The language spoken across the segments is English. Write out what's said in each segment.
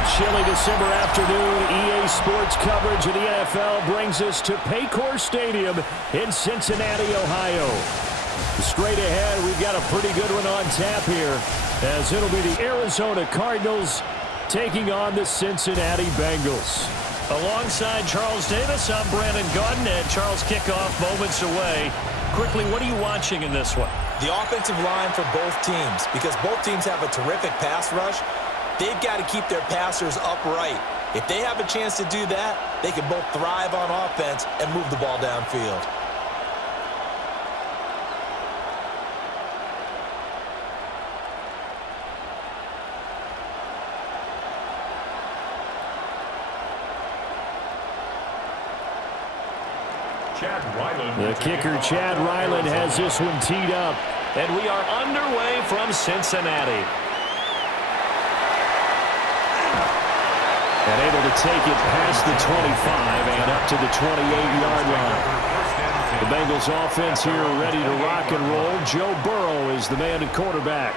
A chilly December afternoon, EA Sports coverage of the NFL brings us to Paycor Stadium in Cincinnati, Ohio. Straight ahead, we've got a pretty good one on tap here, as it'll be the Arizona Cardinals taking on the Cincinnati Bengals. Alongside Charles Davis, I'm Brandon Gaudin, and Charles, kickoff moments away. Quickly, what are you watching in this one? The offensive line for both teams, because both teams have a terrific pass rush. They've got to keep their passers upright. If they have a chance to do that, they can both thrive on offense and move the ball downfield. The kicker, Chad Ryland, has this one teed up. And we are underway from Cincinnati. And able to take it past the 25 and up to the 28-yard line. The Bengals offense here ready to rock and roll. Joe Burrow is the man at quarterback.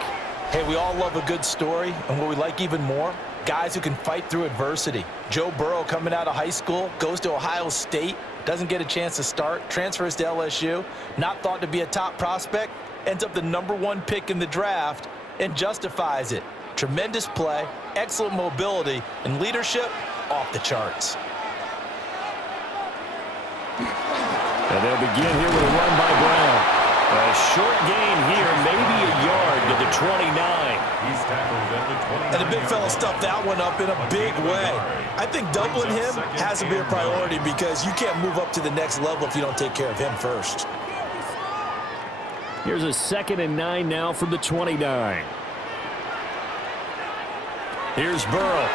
Hey, we all love a good story, and what we like even more, guys who can fight through adversity. Joe Burrow coming out of high school, goes to Ohio State, doesn't get a chance to start, transfers to LSU, not thought to be a top prospect, ends up the #1 pick in the draft, and justifies it. Tremendous play, excellent mobility, and leadership off the charts. And they'll begin here with a run by Brown. A short gain here, maybe a yard to the 29. He's tackled at the 29. And the big fella stuffed that one up in a big way. I think doubling him has to be a priority because you can't move up to the next level if you don't take care of him first. Here's a 2nd and 9 now from the 29. Here's Burrow.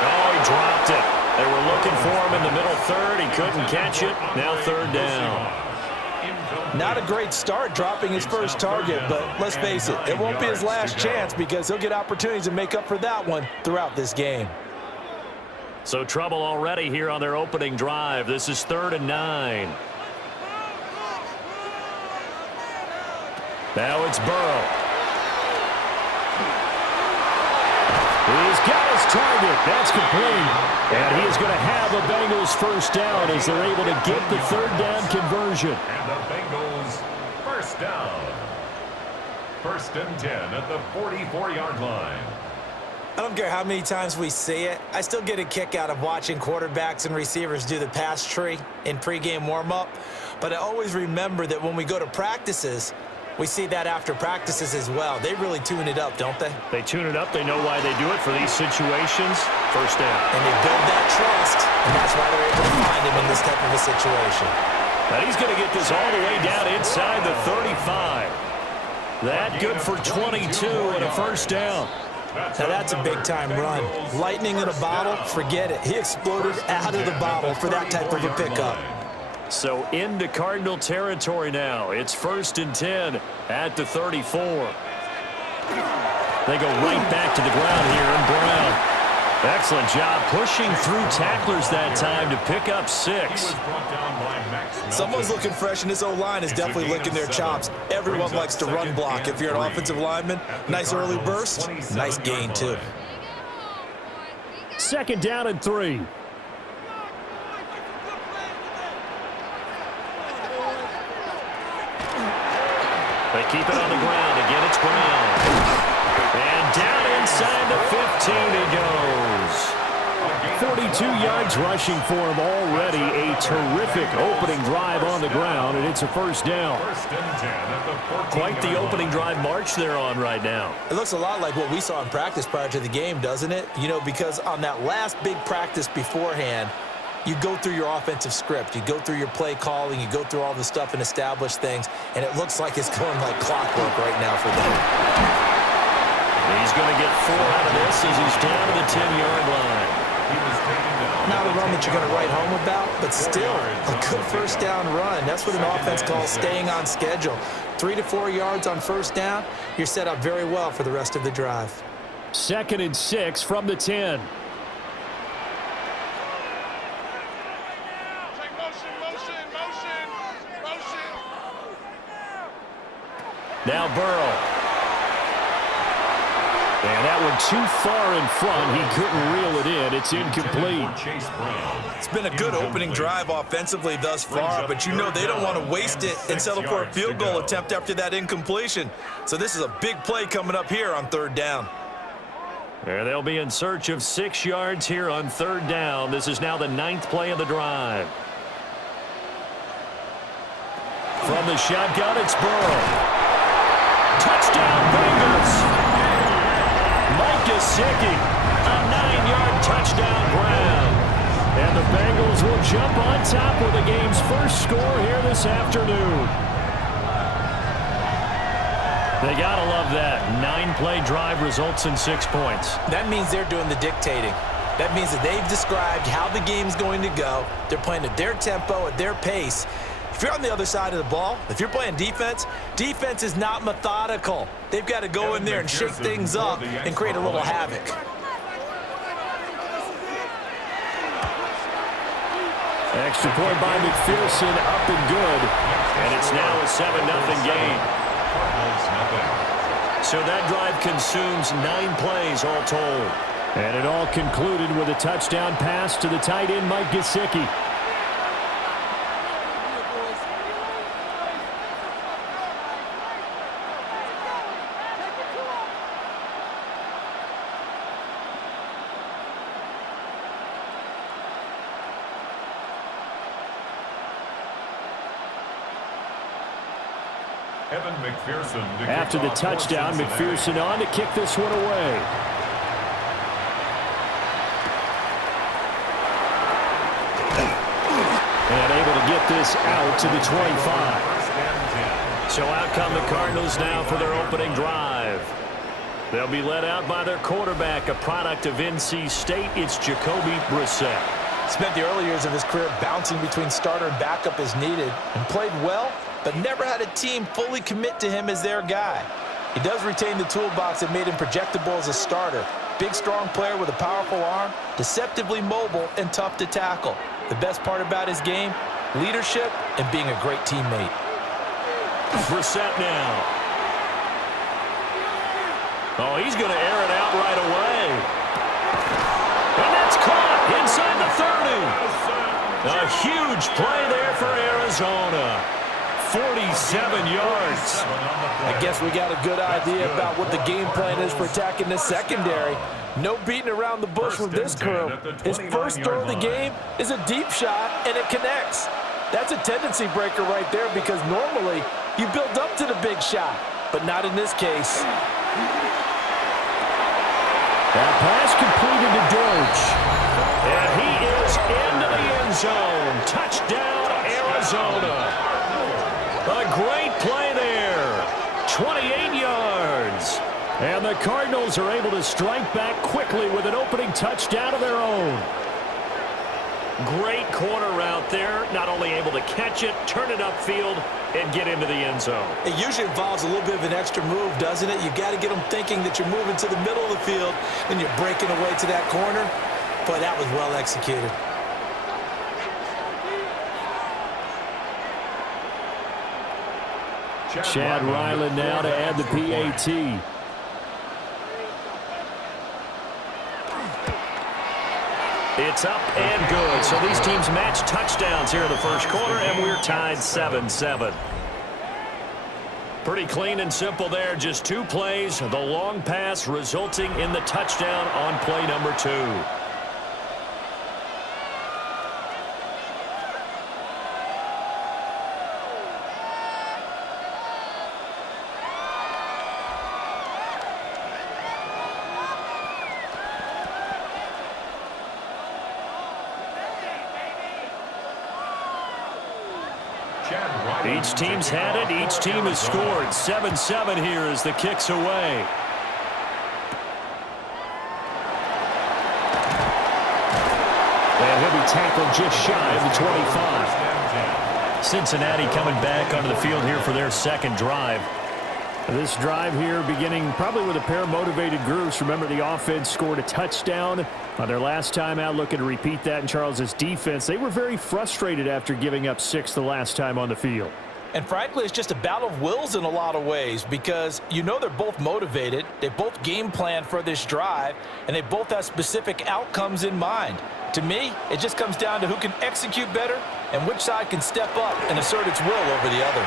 Oh, he dropped it. They were looking for him in the middle third. He couldn't catch it. Now 3rd down. Not a great start dropping his first target, but let's face it, it won't be his last chance because he'll get opportunities to make up for that one throughout this game. So trouble already here on their opening drive. This is 3rd and 9. Now it's Burrow. He's got his target. That's complete. And he is going to have a Bengals first down as they're able to get the 3rd down conversion. And the Bengals first down. 1st and 10 at the 44-yard line. I don't care how many times we see it. I still get a kick out of watching quarterbacks and receivers do the pass tree in pregame warm-up. But I always remember that when we go to practices, we see that after practices as well. They really tune it up, don't they? They tune it up. They know why they do it for these situations. First down. And they build that trust, and that's why they're able to find him in this type of a situation. And he's going to get this all the way down inside the 35. That good for 22 and a first down. Now that's a big-time run. Lightning in a bottle, forget it. He exploded out of the bottle for that type of a pickup. So into Cardinal territory now. It's 1st and 10 at the 34. They go right back to the ground here, and Brown. Excellent job pushing through tacklers that time to pick up 6. Someone's looking fresh, and his O-line is definitely licking their chops. Everyone likes to run block. If you're an offensive lineman, nice early burst, nice gain too. 2nd down and 3. They keep it on the ground. Again, it's Brown. And down inside the 15 he goes. 42 yards rushing for him already. A terrific opening drive on the ground, and it's a first down. 1st and 10 at the 14. Quite the opening drive march they're on right now. It looks a lot like what we saw in practice prior to the game, doesn't it? You know, because on that last big practice beforehand, you go through your offensive script, you go through your play calling, you go through all the stuff and establish things, and it looks like it's going like clockwork right now for them. He's going to get 4 out of this as he's down to the 10-yard line. Not a run that you're going to write home about, but still a good first down run. That's what an offense calls staying on schedule. 3 to 4 yards on first down, you're set up very well for the rest of the drive. 2nd and 6 from the 10. Now Burrow. And that one too far in front. He couldn't reel it in. It's incomplete. It's been a good opening drive offensively thus far, but you know they don't want to waste it and settle for a field goal attempt after that incompletion. So this is a big play coming up here on third down. And they'll be in search of 6 yards here on third down. This is now the 9th play of the drive. From the shotgun, it's Burrow. Touchdown, Bengals. Mike Gesicki, a 9-yard touchdown grab. And the Bengals will jump on top with the game's first score here this afternoon. They got to love that. 9-play drive results in 6 points. That means they're doing the dictating. That means that they've described how the game's going to go. They're playing at their tempo, at their pace. If you're on the other side of the ball, if you're playing defense, defense is not methodical. They've got to go in there and shake things up and create a little havoc. Extra point by McPherson, up and good. And it's now a 7-0 game. So that drive consumes 9 plays all told. And it all concluded with a touchdown pass to the tight end, Mike Gesicki. After the touchdown, McPherson on to kick this one away. And able to get this out to the 25. So out come the Cardinals now for their opening drive. They'll be led out by their quarterback, a product of NC State. It's Jacoby Brissett. Spent the early years of his career bouncing between starter and backup as needed, and played well, but never had a team fully commit to him as their guy. He does retain the toolbox that made him projectable as a starter. Big, strong player with a powerful arm, deceptively mobile, and tough to tackle. The best part about his game, leadership and being a great teammate. Brissett now. Oh, he's going to air it out right away. And that's caught inside the 30. A huge play there for Arizona. 47 yards. I guess we got a good idea about what the game plan is for attacking this secondary. No beating around the bush with this crew. His first throw of the game is a deep shot, and it connects. That's a tendency breaker right there because normally you build up to the big shot, but not in this case. That pass completed to Doge. And he is into the end zone. Touchdown, Arizona. A great play there. 28 yards. And the Cardinals are able to strike back quickly with an opening touchdown of their own. Great corner route there. Not only able to catch it, turn it upfield, and get into the end zone. It usually involves a little bit of an extra move, doesn't it? You've got to get them thinking that you're moving to the middle of the field and you're breaking away to that corner. Boy, that was well executed. Chad Ryland now to add the PAT. It's up and good. So these teams match touchdowns here in the first quarter, and we're tied 7-7. Pretty clean and simple there. Just 2 plays. The long pass resulting in the touchdown on play number 2. Each team's had it. Each team has scored. 7-7 here as the kick's away. And he'll be tackled just shy of the 25. Cincinnati coming back onto the field here for their second drive. This drive here beginning probably with a pair of motivated groups. Remember, the offense scored a touchdown on their last time out. Looking to repeat that in Charles's defense. They were very frustrated after giving up 6 the last time on the field. And frankly, it's just a battle of wills in a lot of ways because you know they're both motivated, they both game plan for this drive, and they both have specific outcomes in mind. To me, it just comes down to who can execute better and which side can step up and assert its will over the other.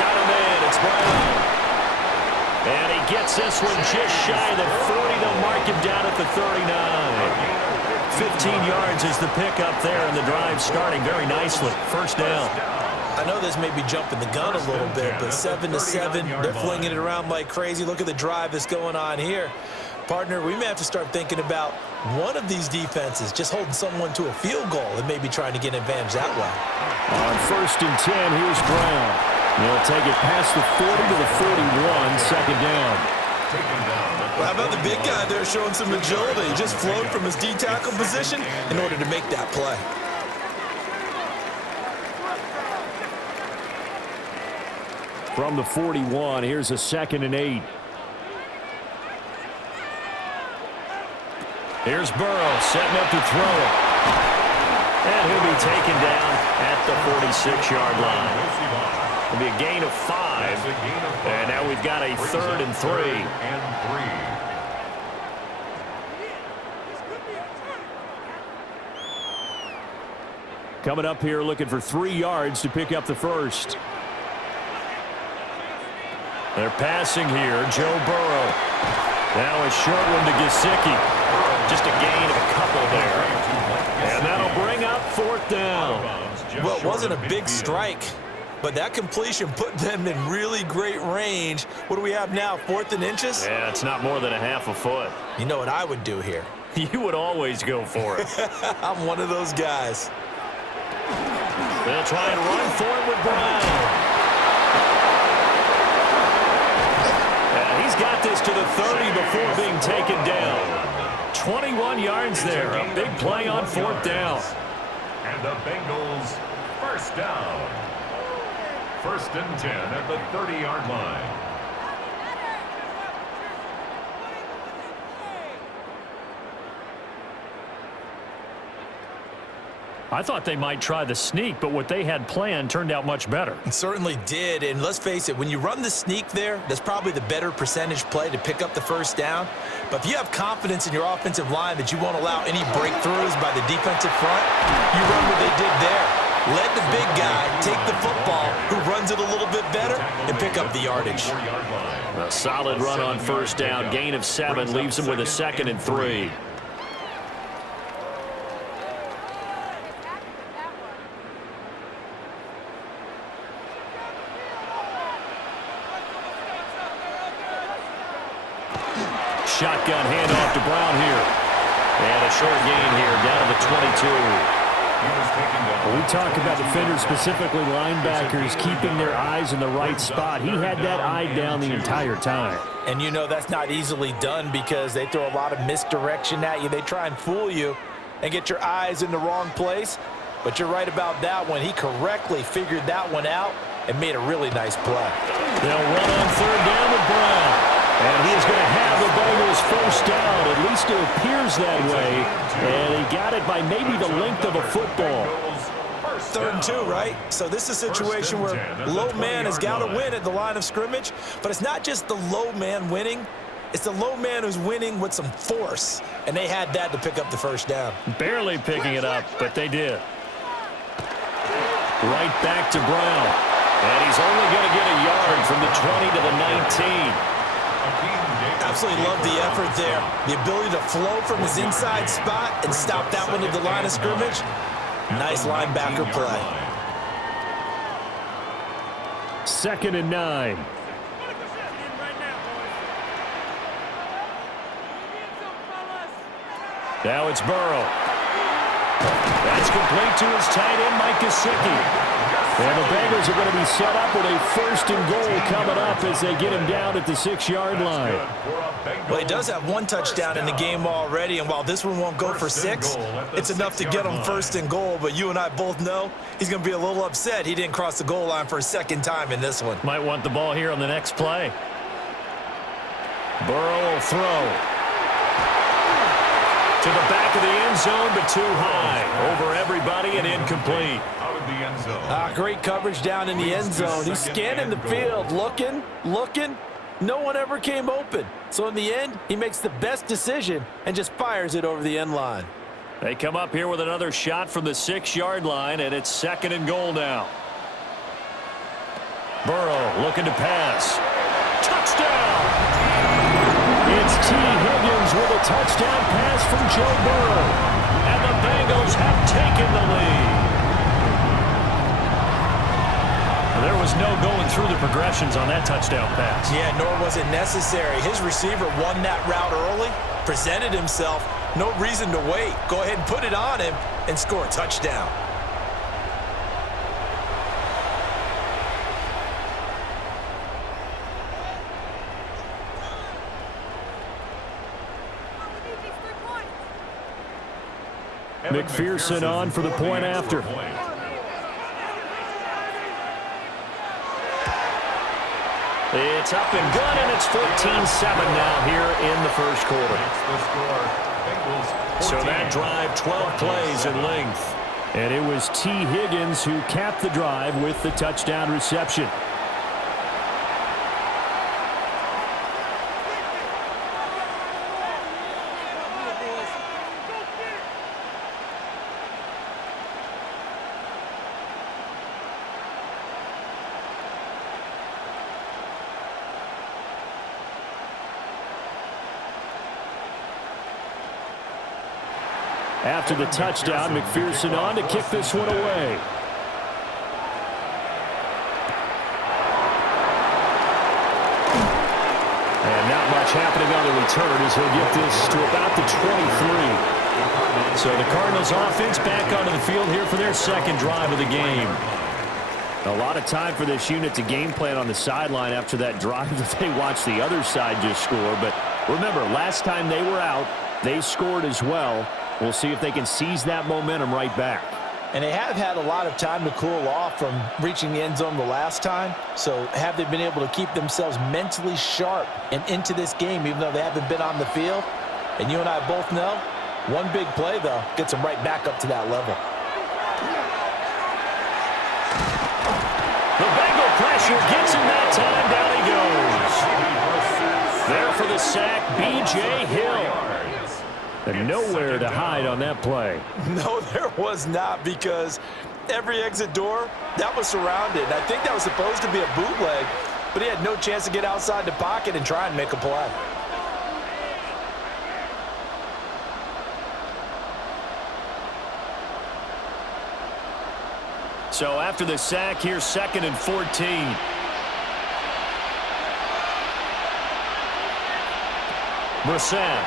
Got him in. It's Brown. And he gets this one just shy of the 40. They'll mark him down at the 39. 15 yards is the pickup there, and the drive starting very nicely. First down. I know this may be jumping the gun a little bit, but 7-7, they're flinging it around like crazy. Look at the drive that's going on here. Partner, we may have to start thinking about one of these defenses just holding someone to a field goal and maybe trying to get an advantage that way. On 1st and 10, here's Brown. They'll take it past the 40 to the 41, second down. Well, how about the big guy there showing some agility? He just flowed from his D-tackle position in order to make that play. From the 41, here's a 2nd and 8. Here's Burrow setting up to throw it. And he'll be taken down at the 46-yard line. It'll be a gain of 5. And now we've got a 3rd and 3. Coming up here looking for 3 yards to pick up the first. They're passing here. Joe Burrow. Now a short one to Gesicki. Just a gain of a couple there. And that'll bring up 4th down. Well, it wasn't a big strike, but that completion put them in really great range. What do we have now, 4th and inches? Yeah, it's not more than a half a foot. You know what I would do here? You would always go for it. I'm one of those guys. They'll try and run for it with Brown. And he's got this to the 30 before being taken down. 21 yards there. A big play on 4th down. And the Bengals first down. 1st and 10 at the 30-yard line. I thought they might try the sneak, but what they had planned turned out much better. It certainly did, and let's face it, when you run the sneak there, that's probably the better percentage play to pick up the first down. But if you have confidence in your offensive line that you won't allow any breakthroughs by the defensive front, you run what they did there. Let the big guy take the football, who runs it a little bit better, and pick up the yardage. A solid run on 1st down. Gain of 7 leaves him with a 2nd and 3. Shotgun handoff to Brown here. And a short gain here down to the 22. When we talk about defenders, specifically linebackers, keeping their eyes in the right spot. He had that eye down the entire time. And you know that's not easily done because they throw a lot of misdirection at you. They try and fool you and get your eyes in the wrong place. But you're right about that one. He correctly figured that one out and made a really nice play. They'll run on 3rd down with Brown. And he's going to have the Bengals first down. At least it appears that way. And he got it by maybe the length of a football. 3rd and 2, right? So this is a situation where low man has got to win at the line of scrimmage. But it's not just the low man winning. It's the low man who's winning with some force. And they had that to pick up the first down. Barely picking it up, but they did. Right back to Brown. And he's only going to get a yard from the 20 to the 19. Absolutely love the effort there. The ability to flow from his inside spot and stop that one at the line of scrimmage. Nice linebacker play. 2nd and 9. Now it's Burrow. That's complete to his tight end, Mike Gesicki. And the Bengals are going to be set up with a 1st and goal coming up as they get him down at the 6-yard line. Well, he does have 1 touchdown in the game already, and while this one won't go for 6, it's enough to get him 1st and goal. But you and I both know he's going to be a little upset he didn't cross the goal line for a 2nd time in this one. Might want the ball here on the next play. Burrow will throw. To the back of the end zone, but too high. Over everybody and incomplete. Out of the end zone. Great coverage down in the end zone. He's scanning the field, looking. No one ever came open. So in the end, he makes the best decision and just fires it over the end line. They come up here with another shot from the 6-yard line, and it's 2nd and goal now. Burrow looking to pass. Touchdown! It's T. Higgins with a touchdown pass from Joe Burrow. And the Bengals have taken the lead. There was no going through the progressions on that touchdown pass. Yeah, nor was it necessary. His receiver won that route early, presented himself. No reason to wait. Go ahead and put it on him and score a touchdown. McPherson on for the point after. It's up and good, and it's 14-7 now here in the first quarter. So that drive, 12 plays in length. And it was T. Higgins who capped the drive with the touchdown reception. After the touchdown, McPherson on to kick this one away. And not much happening on the return as he'll get this to about the 23. So the Cardinals offense back onto the field here for their second drive of the game. A lot of time for this unit to game plan on the sideline after that drive that they watched the other side just score. But remember, last time they were out, they scored as well. We'll see if they can seize that momentum right back. And they have had a lot of time to cool off from reaching the end zone the last time. So have they been able to keep themselves mentally sharp and into this game, even though they haven't been on the field? And you and I both know, one big play, though, gets them right back up to that level. The Bengal pressure gets him that time. Down he goes. There for the sack, B.J. Hill. And nowhere to hide on that play. No, there was not, because every exit door, that was surrounded. I think that was supposed to be a bootleg, but he had no chance to get outside the pocket and try and make a play. So after the sack, here's 2nd and 14. Brissett.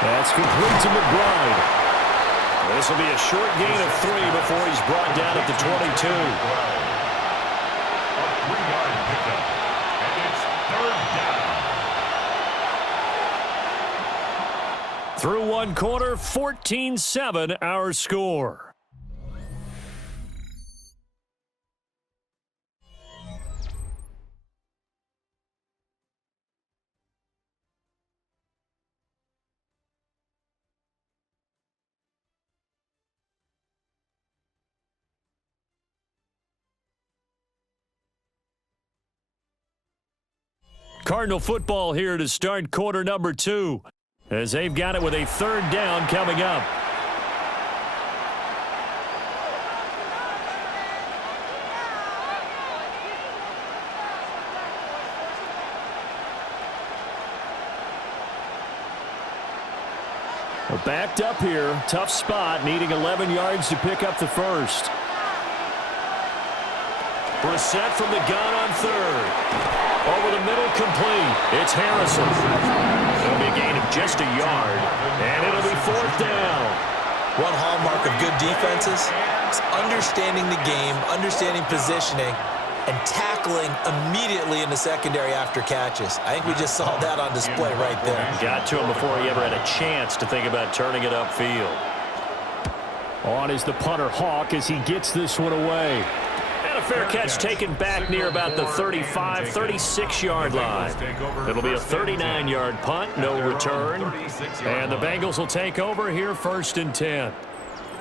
That's complete to McBride. This will be a short gain of 3 before he's brought down at the 22. A 3-yard pickup, and it's 3rd down. Through one quarter, 14-7 our score. Cardinal football here to start quarter number 2, as they've got it with a 3rd down coming up. We're backed up here. Tough spot, needing 11 yards to pick up the first. Brissett from the gun on 3rd. Over the middle, complete. It's Harrison. It'll be a gain of just a yard, and it'll be 4th down. One hallmark of good defenses is understanding the game, understanding positioning, and tackling immediately in the secondary after catches. I think we just saw that on display right there. Got to him before he ever had a chance to think about turning it upfield. On is the punter, Hawk, as he gets this one away. And a fair catch taken back near about the 35, 36-yard line. It'll be a 39-yard punt, no return. And the Bengals will take over here 1st and 10.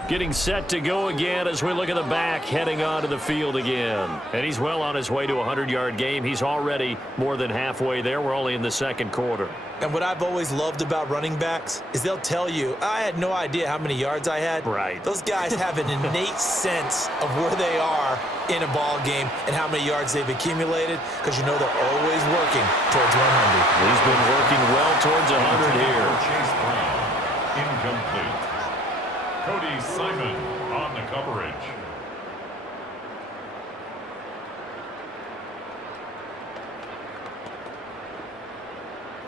Getting set to go again as we look at the back heading onto the field again. And he's well on his way to a 100-yard game. He's already more than halfway there. We're only in the 2nd quarter. And what I've always loved about running backs is they'll tell you, I had no idea how many yards I had. Right. Those guys have an innate sense of where they are in a ball game and how many yards they've accumulated, because you know they're always working towards 100. He's been working well towards 100 here. Chase Brown, incomplete. Cody Simon on the coverage.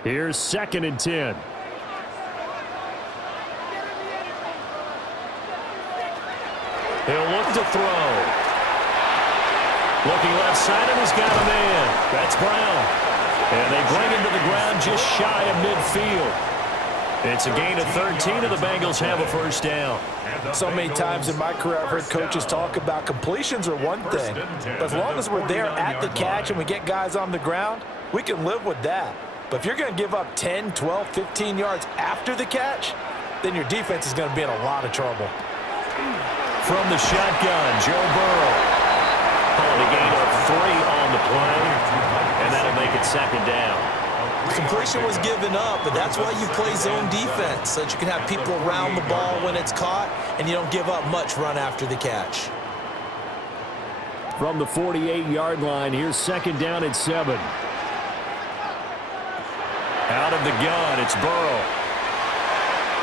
Here's 2nd and 10. He'll look to throw. Looking left side, and he's got a man. That's Brown. And they bring him to the ground just shy of midfield. It's a gain of 13, and the Bengals have a 1st down. So many times in my career I've heard coaches talk about completions are one thing. But as long as we're there at the catch and we get guys on the ground, we can live with that. But if you're going to give up 10, 12, 15 yards after the catch, then your defense is going to be in a lot of trouble. From the shotgun, Joe Burrow. A gain of 3 on the play, and that'll make it 2nd down. Completion was given up, but that's why you play zone defense, so that you can have people around the ball when it's caught, and you don't give up much run after the catch. From the 48-yard line, here's 2nd down and 7. Out of the gun, it's Burrow.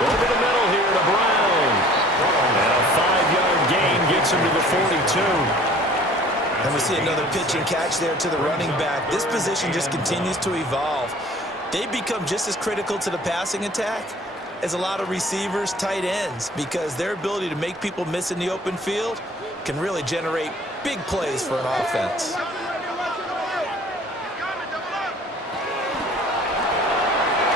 Over the middle here to Brown. And a 5-yard gain gets him to the 42. And we see another pitch and catch there to the running back. This position just continues to evolve. They become just as critical to the passing attack as a lot of receivers, tight ends, because their ability to make people miss in the open field can really generate big plays for an offense.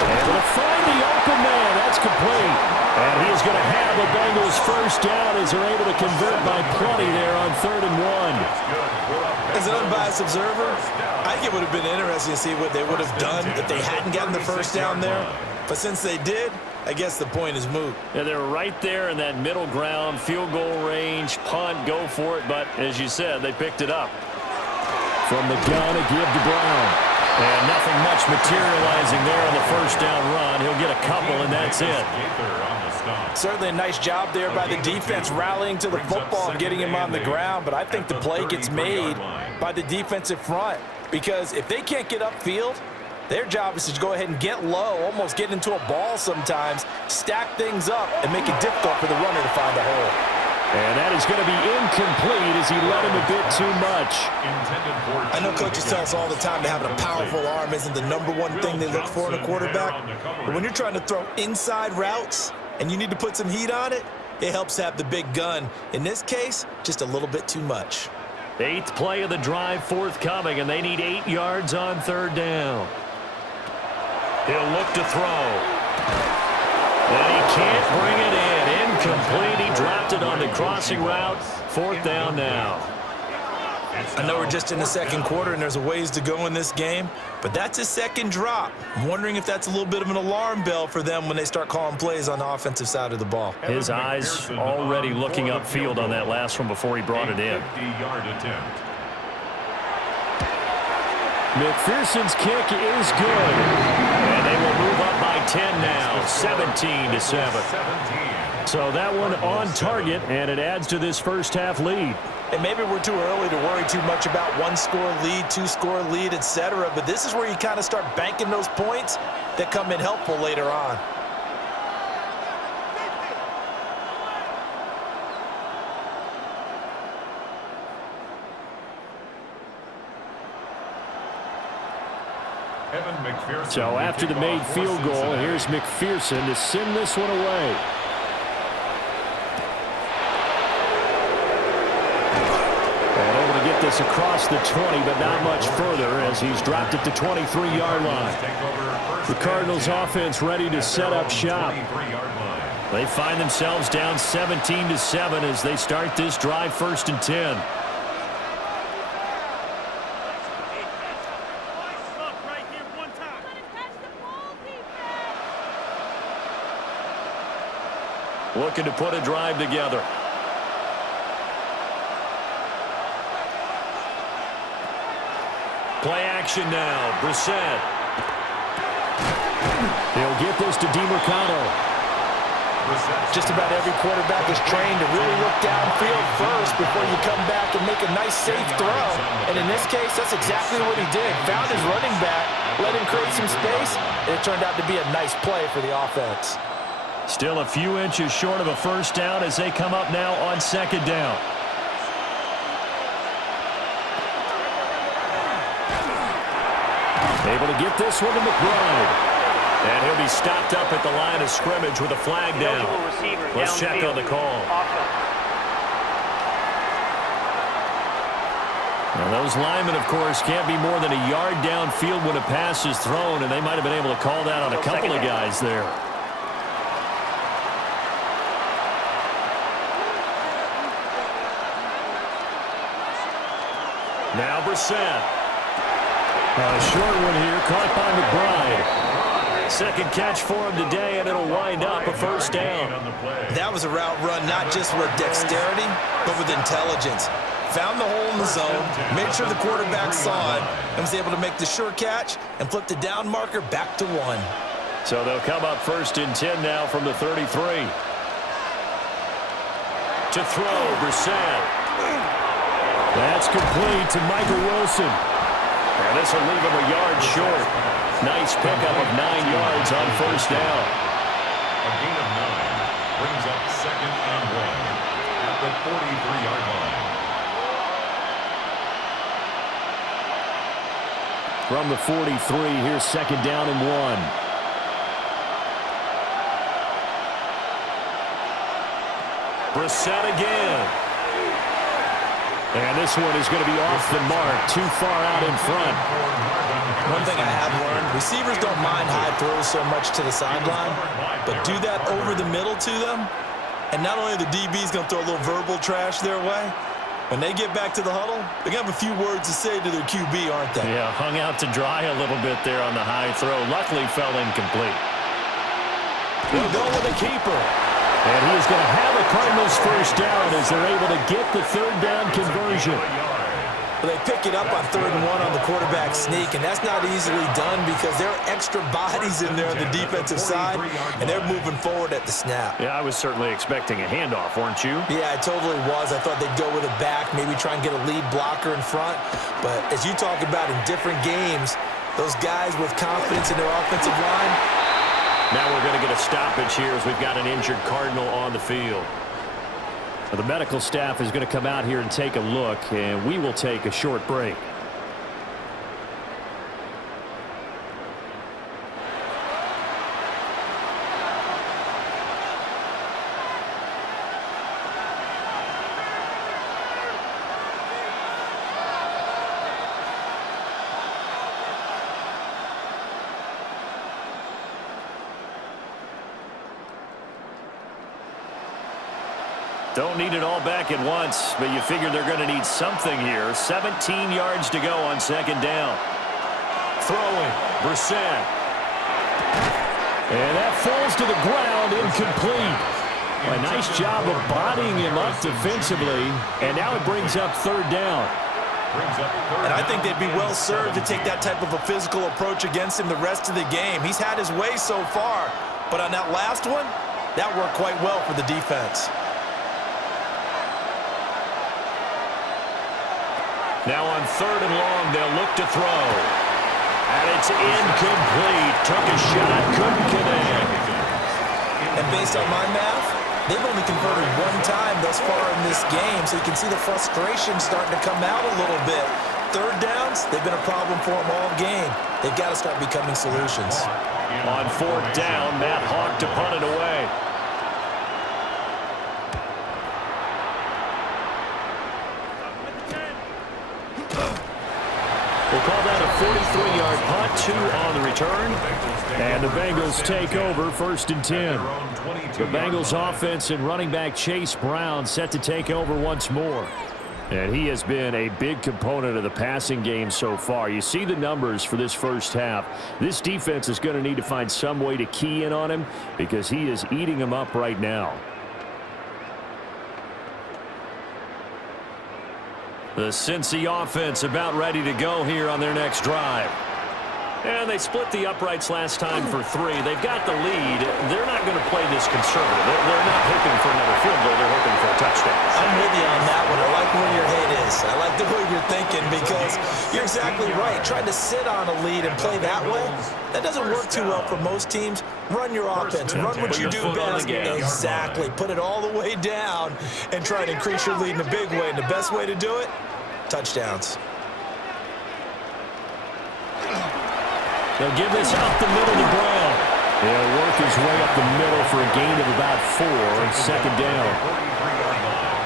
Able to find the open man. That's complete. And he's going to have a Bengals 1st down as they're able to convert by plenty there on 3rd and 1. As an unbiased observer, I think it would have been interesting to see what they would have done if they hadn't gotten the 1st down there. But since they did, I guess the point is moot. Yeah, they're right there in that middle ground, field goal range, punt, go for it. But as you said, they picked it up. From the gun, a give to Brown. And nothing much materializing there on the 1st down run. He'll get a couple, and that's it. Certainly a nice job there by the defense rallying to the football and getting him on the ground. But I think the play gets made by the defensive front, because if they can't get upfield, their job is to go ahead and get low, almost get into a ball sometimes, stack things up, and make it difficult for the runner to find a hole. And that is going to be incomplete as he led him a bit too much. I know coaches tell us all the time that having a powerful arm isn't the #1 thing they look for in a quarterback. But when you're trying to throw inside routes and you need to put some heat on it, it helps have the big gun. In this case, just a little bit too much. 8th play of the drive forthcoming, and they need 8 yards on 3rd down. He'll look to throw. And he can't bring it in. Incomplete. He dropped it on the crossing route. 4th down now. I know we're just in the 2nd quarter and there's a ways to go in this game, but that's his 2nd drop. I'm wondering if that's a little bit of an alarm bell for them when they start calling plays on the offensive side of the ball. His eyes already looking upfield on that last one before he brought it in. 50-yard attempt. McPherson's kick is good. And they will move up by 10 now, 17-7. So that one on target, and it adds to this 1st half lead. And maybe we're too early to worry too much about 1-score lead, 2-score lead, etc. But this is where you kind of start banking those points that come in helpful later on. So after the made field goal, here's McPherson to send this one away. And able to get this across the 20, but not much further as he's dropped it to 23-yard line. The Cardinals offense ready to set up shop. They find themselves down 17-7 as they start this drive 1st and 10. looking to put a drive together. Play action now. Brissett. They'll get this to DiMercado. Just about every quarterback is trained to really look downfield first before you come back and make a nice, safe throw. And in this case, that's exactly what he did. Found his running back, let him create some space, and it turned out to be a nice play for the offense. Still a few inches short of a first down as they come up now on second down. Able to get this one to McBride. And he'll be stopped up at the line of scrimmage with a flag down. Let's check on the call. Now those linemen, of course, can't be more than a yard downfield when a pass is thrown, and they might have been able to call that on a couple of guys there. Now Brissett. A short one here, caught by McBride. Second catch for him today, and it'll wind up a first down. That was a route run not just with dexterity, but with intelligence. Found the hole in the zone, made sure the quarterback saw it, and was able to make the sure catch and flip the down marker back to 1. So they'll come up first and 10 now from the 33. To throw, Brissett. That's complete to Michael Wilson. And this will leave him a yard short. Nice pickup of 9 yards on first down. A gain of 9 brings up second and 1 at the 43-yard line. From the 43, here's second down and 1. Brissett again. And this one is going to be off the mark, too far out in front. One thing I have learned, receivers don't mind high throws so much to the sideline, but do that over the middle to them, and not only the DB's going to throw a little verbal trash their way, when they get back to the huddle, they're going to have a few words to say to their QB, aren't they? Yeah, hung out to dry a little bit there on the high throw. Luckily fell incomplete. They'll go with a keeper. And he is going to have a Cardinals first down as they're able to get the third down conversion. Well, they pick it up on 3rd and 1 on the quarterback sneak, and that's not easily done because there are extra bodies in there on the defensive side, and they're moving forward at the snap. Yeah, I was certainly expecting a handoff, weren't you? Yeah, I totally was. I thought they'd go with it back, maybe try and get a lead blocker in front. But as you talk about in different games, those guys with confidence in their offensive line. Now we're going to get a stoppage here as we've got an injured Cardinal on the field. The medical staff is going to come out here and take a look, and we will take a short break. Don't need it all back at once, but you figure they're going to need something here. 17 yards to go on second down. Throwing, Brissett. And that falls to the ground, incomplete. A nice job of bodying him up defensively, and now it brings up third down. And I think they'd be well served to take that type of a physical approach against him the rest of the game. He's had his way so far, but on that last one, that worked quite well for the defense. Now on 3rd and long, they'll look to throw. And it's incomplete. Took a shot, couldn't connect. And based on my math, they've only converted one time thus far in this game, so you can see the frustration starting to come out a little bit. Third downs, they've been a problem for them all game. They've got to start becoming solutions. On 4th down, Matt Hawk to punt it away. We'll call that a 43-yard punt, 2 on the return. And the Bengals take over 1st and 10. The Bengals offense and running back Chase Brown set to take over once more. And he has been a big component of the passing game so far. You see the numbers for this first half. This defense is going to need to find some way to key in on him because he is eating them up right now. The Cincy offense about ready to go here on their next drive. And they split the uprights last time for 3. They've got the lead. They're not going to play this conservative. They're not hoping for another field goal. They're hoping for a touchdown. I'm with you on that one. I like where your head is. I like the way you're thinking because you're exactly right. Trying to sit on a lead and play that way, that doesn't work too well for most teams. Run your offense. Run what you do best. Exactly. Put it all the way down and try to increase your lead in a big way. And the best way to do it, touchdowns. They'll give this out the middle to Brown. He'll work his way up the middle for a gain of about 4 on second down.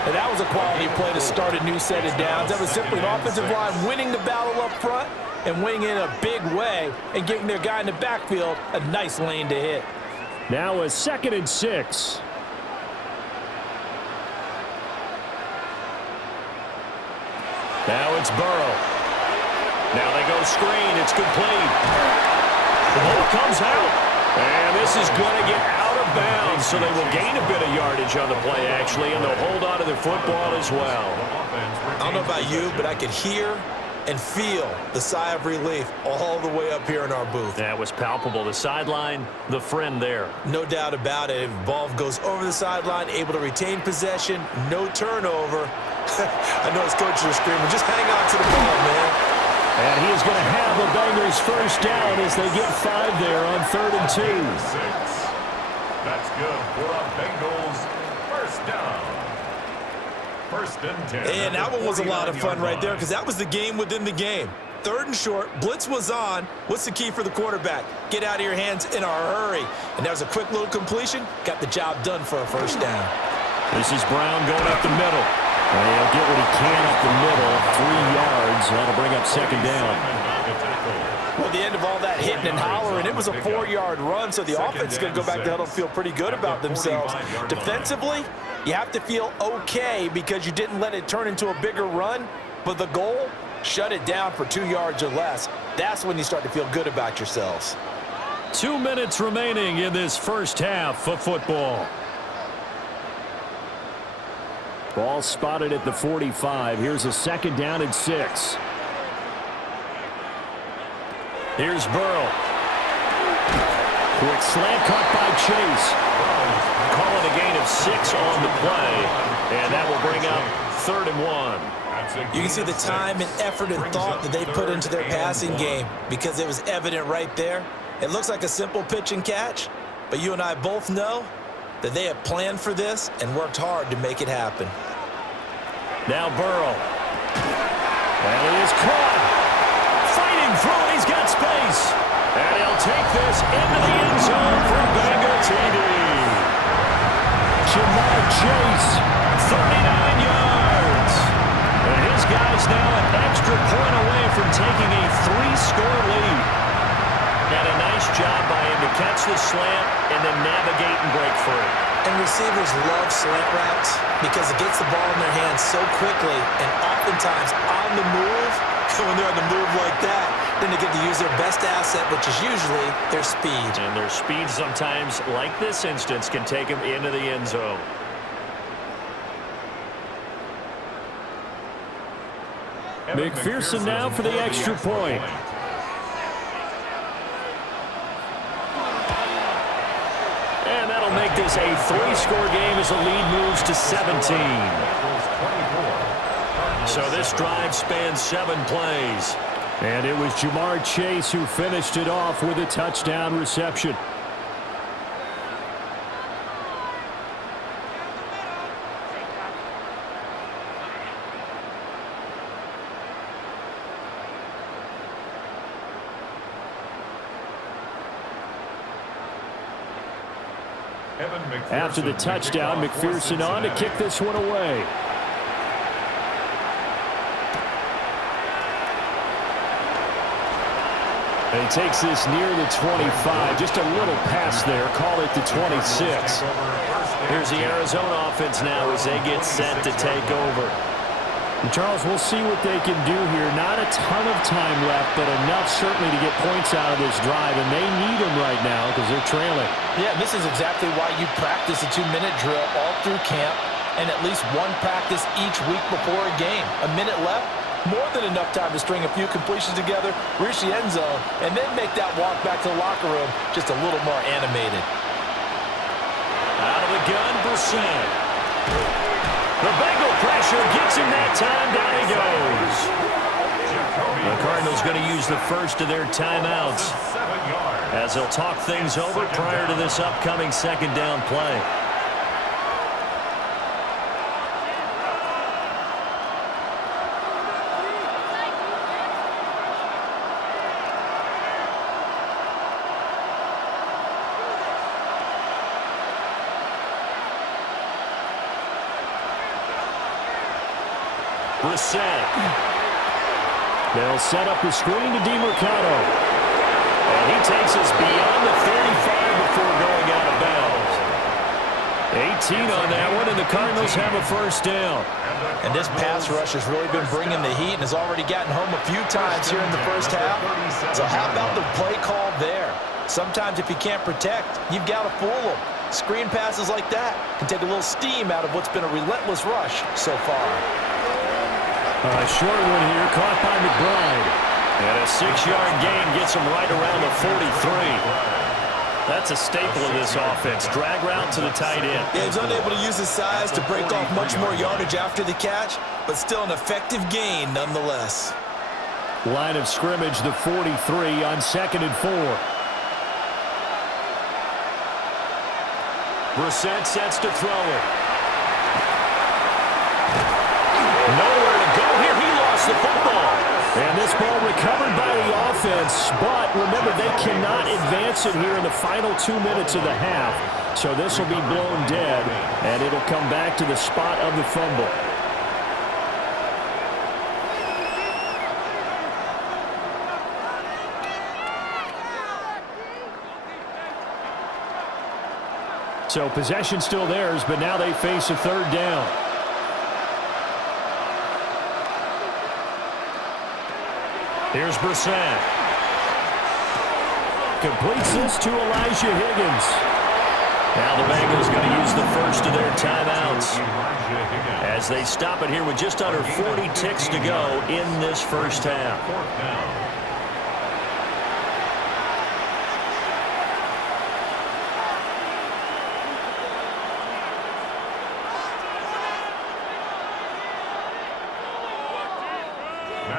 And that was a quality play to start a new set of downs. That was simply an offensive line winning the battle up front and winning in a big way and giving their guy in the backfield a nice lane to hit. Now a 2nd and 6. Now it's Burrow. Now they go screen. It's complete. The ball comes out. And this is going to get out of bounds, so they will gain a bit of yardage on the play, actually, and they'll hold on to their football as well. I don't know about you, but I could hear and feel the sigh of relief all the way up here in our booth. That was palpable. The sideline, the friend there. No doubt about it. If the ball goes over the sideline, able to retain possession, no turnover. I know his coaches are screaming, just hang on to the ball, man. And he is going to have the Bengals first down as they get 5 there on 3rd and 2. That's good for a Bengals first down. 1st and 10. And that one was a lot of fun right there because that was the game within the game. 3rd and short, blitz was on. What's the key for the quarterback? Get out of your hands in a hurry. And that was a quick little completion. Got the job done for a first down. This is Brown going up the middle. And he'll get what he can up the middle, 3 yards. That'll bring up 2nd down. Well, the end of all that hitting and hollering, it was a 4-yard run, so the offense is going to go back to huddle and feel pretty good about themselves. Defensively, you have to feel okay because you didn't let it turn into a bigger run, but the goal, shut it down for 2 yards or less. That's when you start to feel good about yourselves. 2 minutes remaining in this first half of football. Ball spotted at the 45. Here's a 2nd down and 6. Here's Burrow. Quick slant caught by Chase. Calling a gain of 6 on the play. And that will bring up 3rd and 1. You can see the time and effort and thought that they put into their passing game because it was evident right there. It looks like a simple pitch and catch, but you and I both know that they have planned for this and worked hard to make it happen. Now Burrow. And it is caught. Fighting through it. He's got space. And he'll take this into the end zone for a Bengal TD. Jamar Chase, 39 yards. And his guy's now an extra point away from taking a 3-score lead. And a nice job by him to catch the slant and then navigate and break free. And receivers love slant routes because it gets the ball in their hands so quickly and oftentimes on the move. When they're on the move like that, then they get to use their best asset, which is usually their speed. And their speed sometimes, like this instance, can take them into the end zone. McPherson now for the extra point. And that'll make this a 3-score game as the lead moves to 17. So this drive spans 7 plays. And it was Jamar Chase who finished it off with a touchdown reception. After the touchdown, McPherson on to kick this one away. And he takes this near the 25. Just a little pass there. Call it the 26. Here's the Arizona offense now as they get set to take over. And Charles, we'll see what they can do here. Not a ton of time left, but enough certainly to get points out of this drive. And they need them right now because they're trailing. Yeah, this is exactly why you practice a 2-minute drill all through camp. and at least one practice each week before a game. A minute left, more than enough time to string a few completions together, reach the end zone, and then make that walk back to the locker room just a little more animated. Out of the gun, Brissett. The Bengal pressure gets him that time. Down he goes. The Cardinals going to use the first of their timeouts as they'll talk things over prior to this upcoming second down play. Brissett. They'll set up the screen to DeMercado. And he takes us beyond the 35 before going out of bounds. 18 on that one, and the Cardinals have a first down. And this pass rush has really been bringing the heat and has already gotten home a few times here in the first half. So how about the play call there? Sometimes if you can't protect, you've got to fool them. Screen passes like that can take a little steam out of what's been a relentless rush so far. A short one here, caught by McBride. And a 6-yard gain gets him right around the 43. That's a staple of this offense. Drag route to the tight end. Yeah, he's unable to use his size to break off much more yardage after the catch, but still an effective gain nonetheless. Line of scrimmage, the 43 on 2nd and 4. Brissett sets to throw it. Nowhere to go here. He lost the football. And this ball recovered by the offense, but remember, they cannot advance it here in the final 2 minutes of the half. So this will be blown dead, and it'll come back to the spot of the fumble. So possession still theirs, but now they face a third down. Here's Brissett. Completes this to Elijah Higgins. Now the Bengals going to use the first of their timeouts as they stop it here with just under 40 ticks to go in this first half.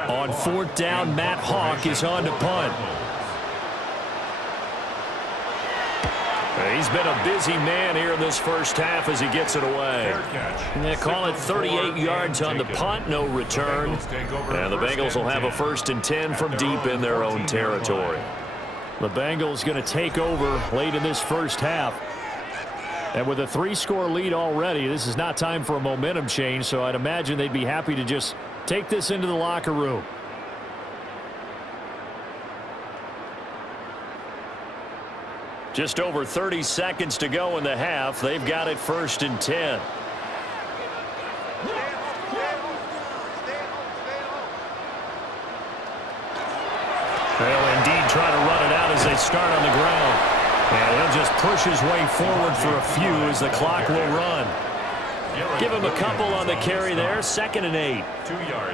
On 4th down, Matt Hawk is on to punt. He's been a busy man here in this first half as he gets it away. They call it 38 yards on the punt, no return. And the Bengals will have a 1st and 10 from deep in their own territory. The Bengals going to take over late in this first half. And with a 3-score lead already, this is not time for a momentum change, so I'd imagine they'd be happy to just take this into the locker room. Just over 30 seconds to go in the half. They've got it 1st and 10. They'll indeed try to run it out as they start on the ground. And he'll just push his way forward for a few as the clock will run. Give him a couple on the carry there. 2nd and 8.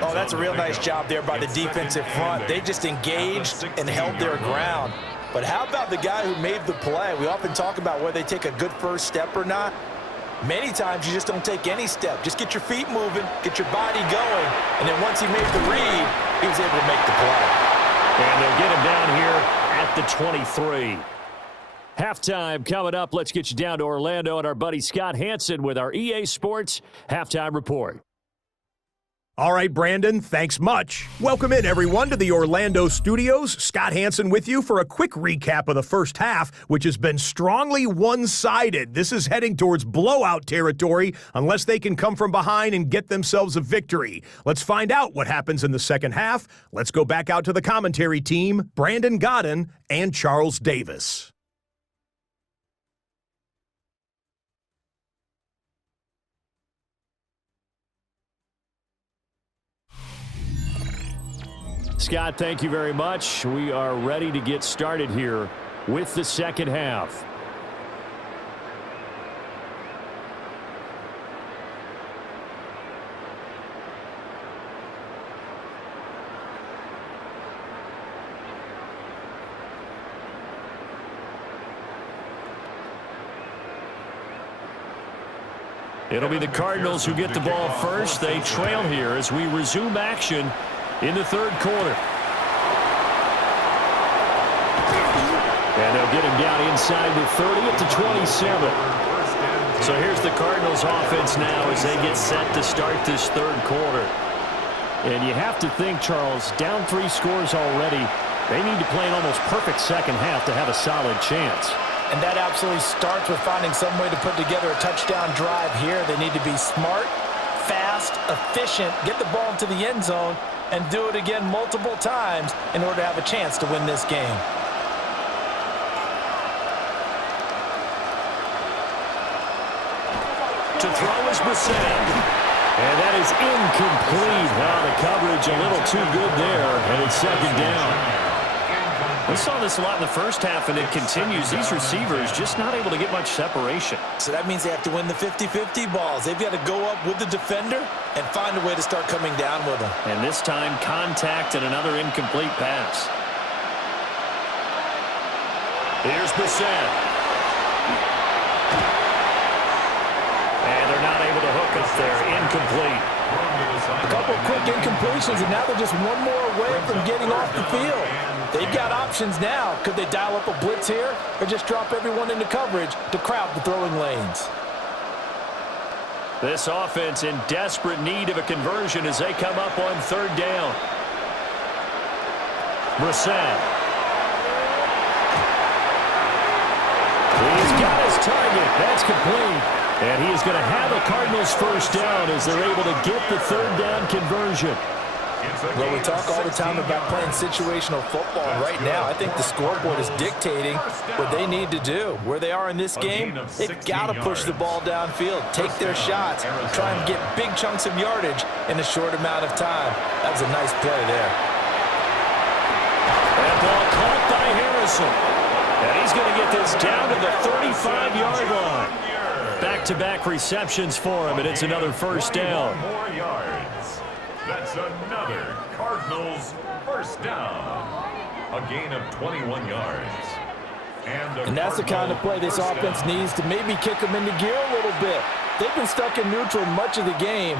Oh, that's a real nice job there by the defensive front. They just engaged and held their ground. But how about the guy who made the play? We often talk about whether they take a good first step or not. Many times you just don't take any step. Just get your feet moving, get your body going, and then once he made the read, he was able to make the play. And they'll get him down here at the 23. Halftime coming up. Let's get you down to Orlando and our buddy Scott Hansen with our EA Sports Halftime Report. All right, Brandon, thanks much. Welcome in, everyone, to the Orlando studios. Scott Hansen with you for a quick recap of the first half, which has been strongly one-sided. This is heading towards blowout territory unless they can come from behind and get themselves a victory. Let's find out what happens in the second half. Let's go back out to the commentary team, Brandon Godden and Charles Davis. Scott, thank you very much. We are ready to get started here with the second half. It'll be the Cardinals who get the ball first. They trail here as we resume action in the third quarter. And they'll get him down inside the 30 at the 27. So here's the Cardinals offense now as they get set to start this third quarter. And you have to think, Charles, down 3 scores already. They need to play an almost perfect second half to have a solid chance. And that absolutely starts with finding some way to put together a touchdown drive here. They need to be smart, fast, efficient, get the ball into the end zone, and do it again multiple times in order to have a chance to win this game. To throw is Brissett. And that is incomplete. Wow, the coverage a little too good there, and it's second down. We saw this a lot in the first half, and it continues. These receivers just not able to get much separation. So that means they have to win the 50-50 balls. They've got to go up with the defender and find a way to start coming down with them. And this time, contact and another incomplete pass. Here's Brissett. And they're not able to hook up there. Incomplete. A couple quick incompletions, and now they're just one more away from getting off the field. They've got options now. Could they dial up a blitz here or just drop everyone into coverage to crowd the throwing lanes? This offense in desperate need of a conversion as they come up on third down. Brissett. He's got his target. That's complete. And he is going to have a Cardinals first down as they're able to get the third down conversion. Well, we talk all the time about playing situational football, and right now I think the scoreboard is dictating what they need to do. Where they are in this game, they've got to push the ball downfield, take their shots, try and get big chunks of yardage in a short amount of time. That was a nice play there. That ball caught by Harrison. And he's going to get this down to the 35-yard line. Back-to-back receptions for him, and it's another first down. More yards. That's another Cardinals first down. A gain of 21 yards. And that's the kind of play this offense needs to maybe kick them into gear a little bit. They've been stuck in neutral much of the game.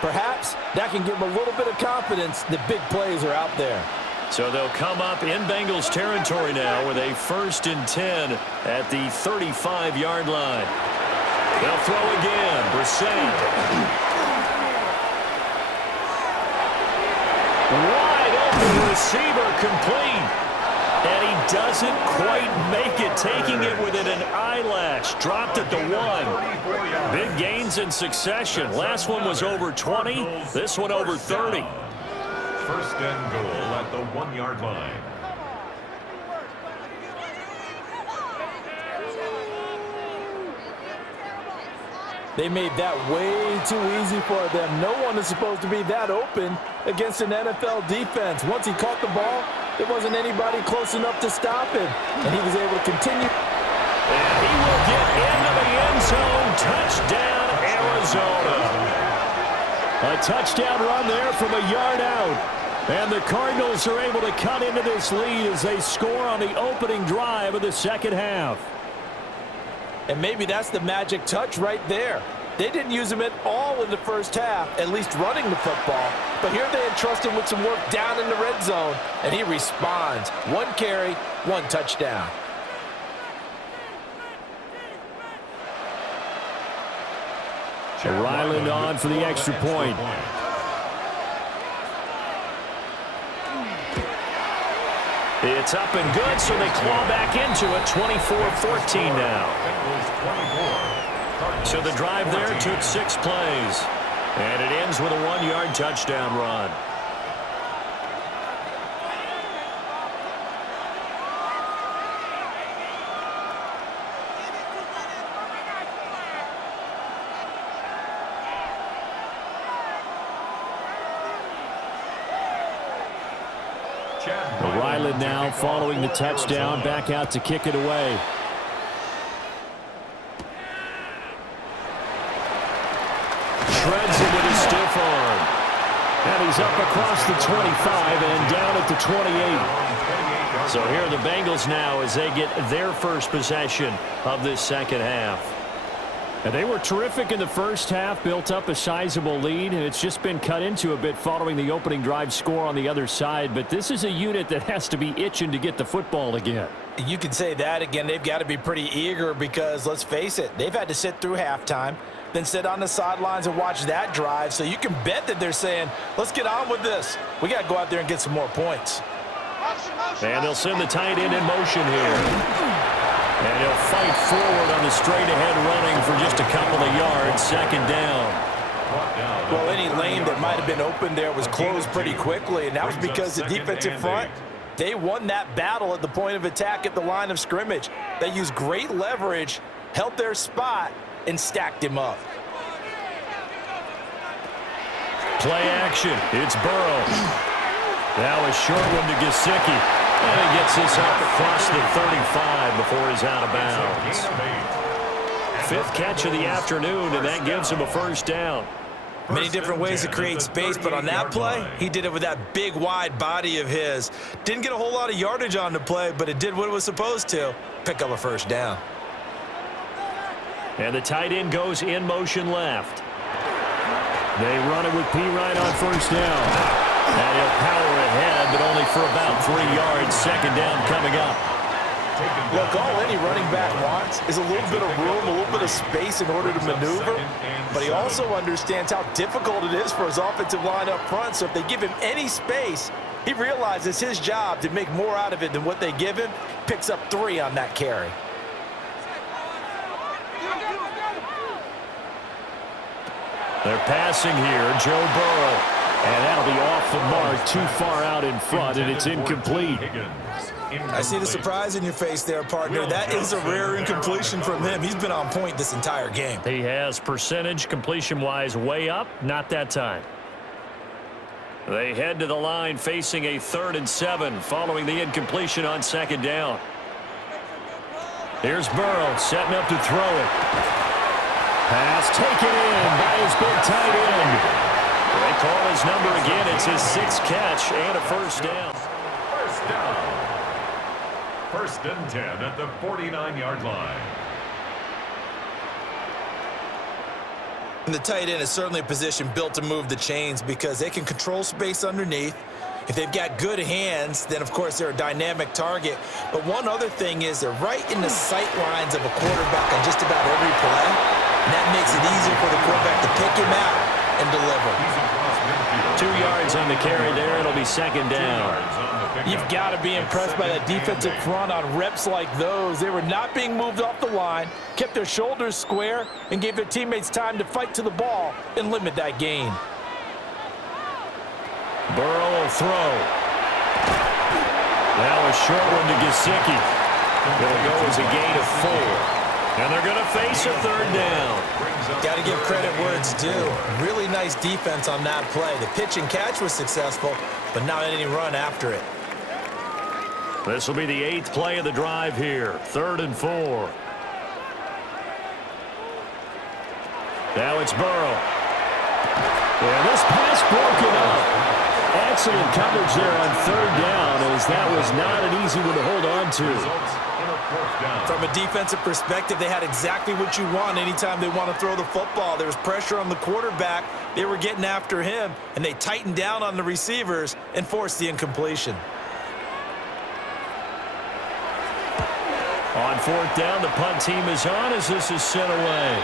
Perhaps that can give them a little bit of confidence that big plays are out there. So they'll come up in Bengals territory now with a 1st and 10 at the 35-yard line. They'll throw again. Brissett. Wide open receiver complete. And he doesn't quite make it, taking it within an eyelash. Dropped at the 1. Big gains in succession. Last one was over 20. This one over 30. First and goal at the 1-yard line. They made that way too easy for them. No one is supposed to be that open against an NFL defense. Once he caught the ball, there wasn't anybody close enough to stop him, and he was able to continue. And he will get into the end zone. Touchdown, Arizona. A touchdown run there from a yard out. And the Cardinals are able to cut into this lead as they score on the opening drive of the second half. And maybe that's the magic touch right there. They didn't use him at all in the first half, at least running the football. But here they entrust him with some work down in the red zone, and he responds. 1 carry, 1 touchdown. Ryland on for the extra point. It's up and good, so they claw back into it. 24-14 now. So the drive there took 6 plays. And it ends with a 1-yard touchdown run. Ryland now following the touchdown, back out to kick it away. Shreds it with his stiff arm. And he's up across the 25 and down at the 28. So here are the Bengals now as they get their first possession of this second half. And they were terrific in the first half, built up a sizable lead, and it's just been cut into a bit following the opening drive score on the other side. But this is a unit that has to be itching to get the football again. You can say that again. They've got to be pretty eager because, let's face it, they've had to sit through halftime, then sit on the sidelines and watch that drive. So you can bet that they're saying, let's get on with this. We got to go out there and get some more points. And they'll send the tight end in motion here. And he'll fight forward on the straight-ahead running for just a couple of yards. Second down. Well, any lane that might have been open there was closed pretty quickly, and that was because the defensive front, they won that battle at the point of attack at the line of scrimmage. They used great leverage, held their spot, and stacked him up. Play action. It's Burrow. Now a short one to Gesicki. And he gets this up across the 35 before he's out of bounds. Fifth catch of the afternoon, and that gives him a first down. Many different ways to create space, but on that play, he did it with that big, wide body of his. Didn't get a whole lot of yardage on the play, but it did what it was supposed to, pick up a first down. And the tight end goes in motion left. They run it with Pirine on first down. And he'll power ahead, but only for about 3 yards. Second down coming up. Look, all any running back wants is a little bit of room, a little bit of space in order to maneuver. But he also understands how difficult it is for his offensive line up front. So if they give him any space, he realizes his job to make more out of it than what they give him. Picks up 3 on that carry. They're passing here. Joe Burrow. And that'll be off the mark, too far out in front, and it's incomplete. I see the surprise in your face there, partner. That is a rare incompletion from him. He's been on point this entire game. He has percentage completion-wise way up, not that time. They head to the line facing a 3rd and 7 following the incompletion on second down. Here's Burrow setting up to throw it. Pass taken in by his big tight end. They call his number again. It's his 6th catch and a first down. First down. 1st and 10 at the 49-yard line. And the tight end is certainly a position built to move the chains because they can control space underneath. If they've got good hands, then, of course, they're a dynamic target. But one other thing is they're right in the sight lines of a quarterback on just about every play. And that makes it easier for the quarterback to pick him out and deliver. 2 yards on the carry there. It'll be second down. You've got to be impressed by that defensive front on reps like those. They were not being moved off the line, kept their shoulders square, and gave their teammates time to fight to the ball and limit that gain. Burrow will throw. Now a short one to Gesicki. It'll go as a gain of 4. And they're going to face a 3rd down. Got to give credit where it's due. Really nice defense on that play. The pitch and catch was successful, but not any run after it. This will be the 8th play of the drive here. 3rd and 4. Now it's Burrow. Yeah, this pass broken up. Excellent coverage there on 3rd down, as that was not an easy one to hold on to. From a defensive perspective, they had exactly what you want anytime they want to throw the football. There was pressure on the quarterback. They were getting after him, and they tightened down on the receivers and forced the incompletion. On 4th down, the punt team is on as this is sent away.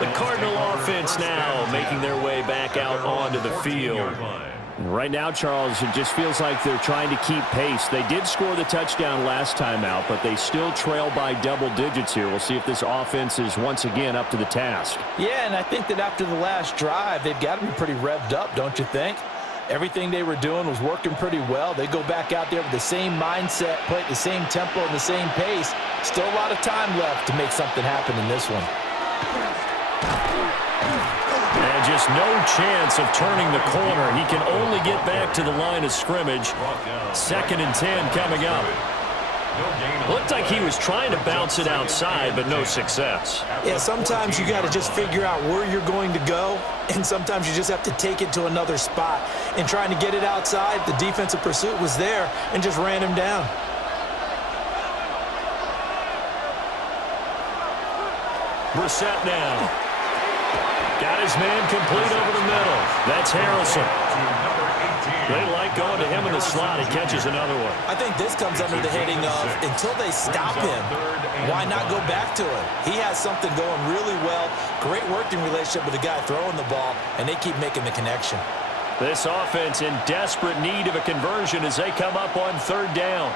The Cardinal offense now making their way back out onto the field. Right now, Charles, it just feels like they're trying to keep pace. They did score the touchdown last time out, but they still trail by double digits here. We'll see if this offense is once again up to the task. Yeah, and I think that after the last drive, they've got to be pretty revved up, don't you think? Everything they were doing was working pretty well. They go back out there with the same mindset, play at the same tempo and the same pace. Still a lot of time left to make something happen in this one. And just no chance of turning the corner. He can only get back to the line of scrimmage. 2nd and 10 coming up. Looked like he was trying to bounce it outside, but no success. Yeah, sometimes you got to just figure out where you're going to go, and sometimes you just have to take it to another spot. And trying to get it outside, the defensive pursuit was there and just ran him down. Brissett now. Got his man complete over the middle. That's Harrison. They like going to him in the slot. He catches another one. I think this comes under the heading of until they stop him, why not go back to him? He has something going really well. Great working relationship with the guy throwing the ball, and they keep making the connection. This offense in desperate need of a conversion as they come up on third down.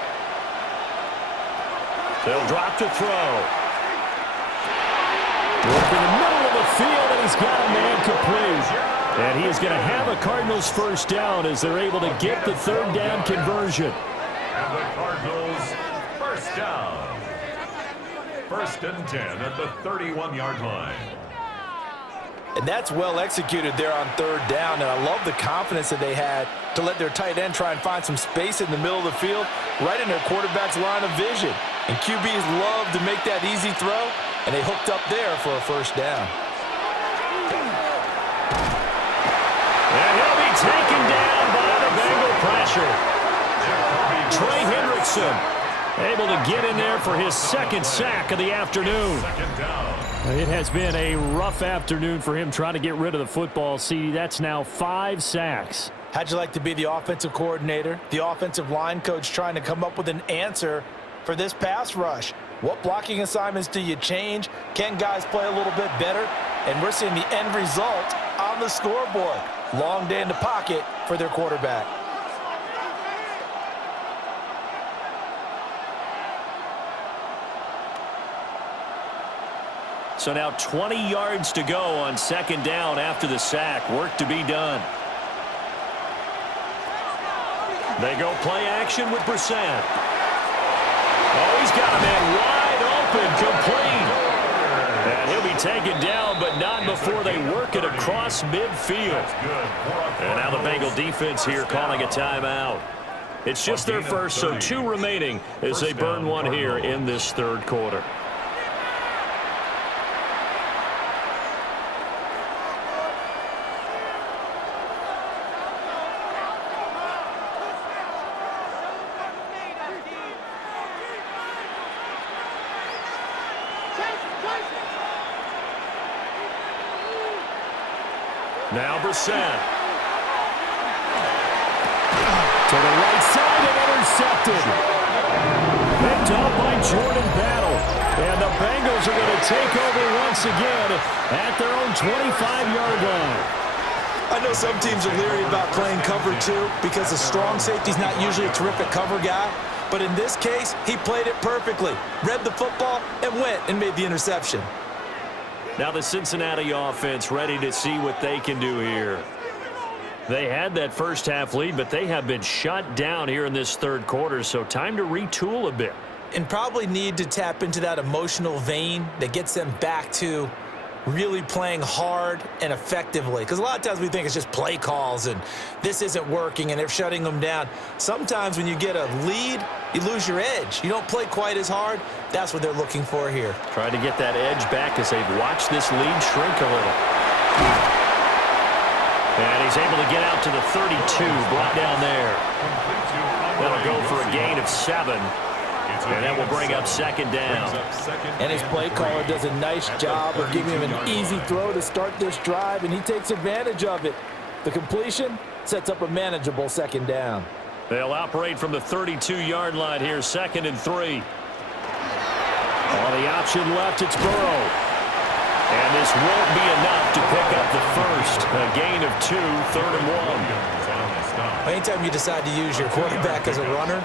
They'll drop to throw. Work in the middle of the field, and he's got a man complete. And he is going to have a Cardinals first down as they're able to get the third down conversion. And the Cardinals first down. 1st and 10 at the 31-yard line. And that's well executed there on third down, and I love the confidence that they had to let their tight end try and find some space in the middle of the field, right in their quarterback's line of vision. And QBs love to make that easy throw, and they hooked up there for a first down. And he'll be taken down by the Bengal pressure. Trey Hendrickson able to get in there for his second sack of the afternoon. It has been a rough afternoon for him trying to get rid of the football. See, that's now 5 sacks. How'd you like to be the offensive coordinator, the offensive line coach trying to come up with an answer for this pass rush? What blocking assignments do you change? Can guys play a little bit better? And we're seeing the end result on the scoreboard. Long day in the pocket for their quarterback. So now 20 yards to go on second down after the sack. Work to be done. They go play action with Brissett. Oh, he's got a man wide open, complete. And he'll be taken down, but not before they work it across midfield. And now the Bengal defense here calling a timeout. It's just their first, so 2 remaining as they burn one here in this third quarter. Now Brissett. To the right side and intercepted. Picked up by Jordan Battle. And the Bengals are going to take over once again at their own 25-yard line. I know some teams are leery about playing cover 2 because a strong safety's not usually a terrific cover guy. But in this case, he played it perfectly. Read the football and went and made the interception. Now the Cincinnati offense ready to see what they can do here. They had that first half lead, but they have been shut down here in this third quarter, so time to retool a bit. And probably need to tap into that emotional vein that gets them back to really playing hard and effectively. Because a lot of times we think it's just play calls and this isn't working and they're shutting them down. Sometimes when you get a lead, you lose your edge. You don't play quite as hard. That's what they're looking for here. Trying to get that edge back as they've watched this lead shrink a little. And he's able to get out to the 32, brought down there. That'll go for a gain of 7. And that will bring up second down. And his play caller does a nice job of giving him an easy throw to start this drive, and he takes advantage of it. The completion sets up a manageable second down. They'll operate from the 32-yard line here, 2nd and 3. On the option left, it's Burrow. And this won't be enough to pick up the first. A gain of 2, 3rd and 1. Anytime you decide to use your quarterback as a runner,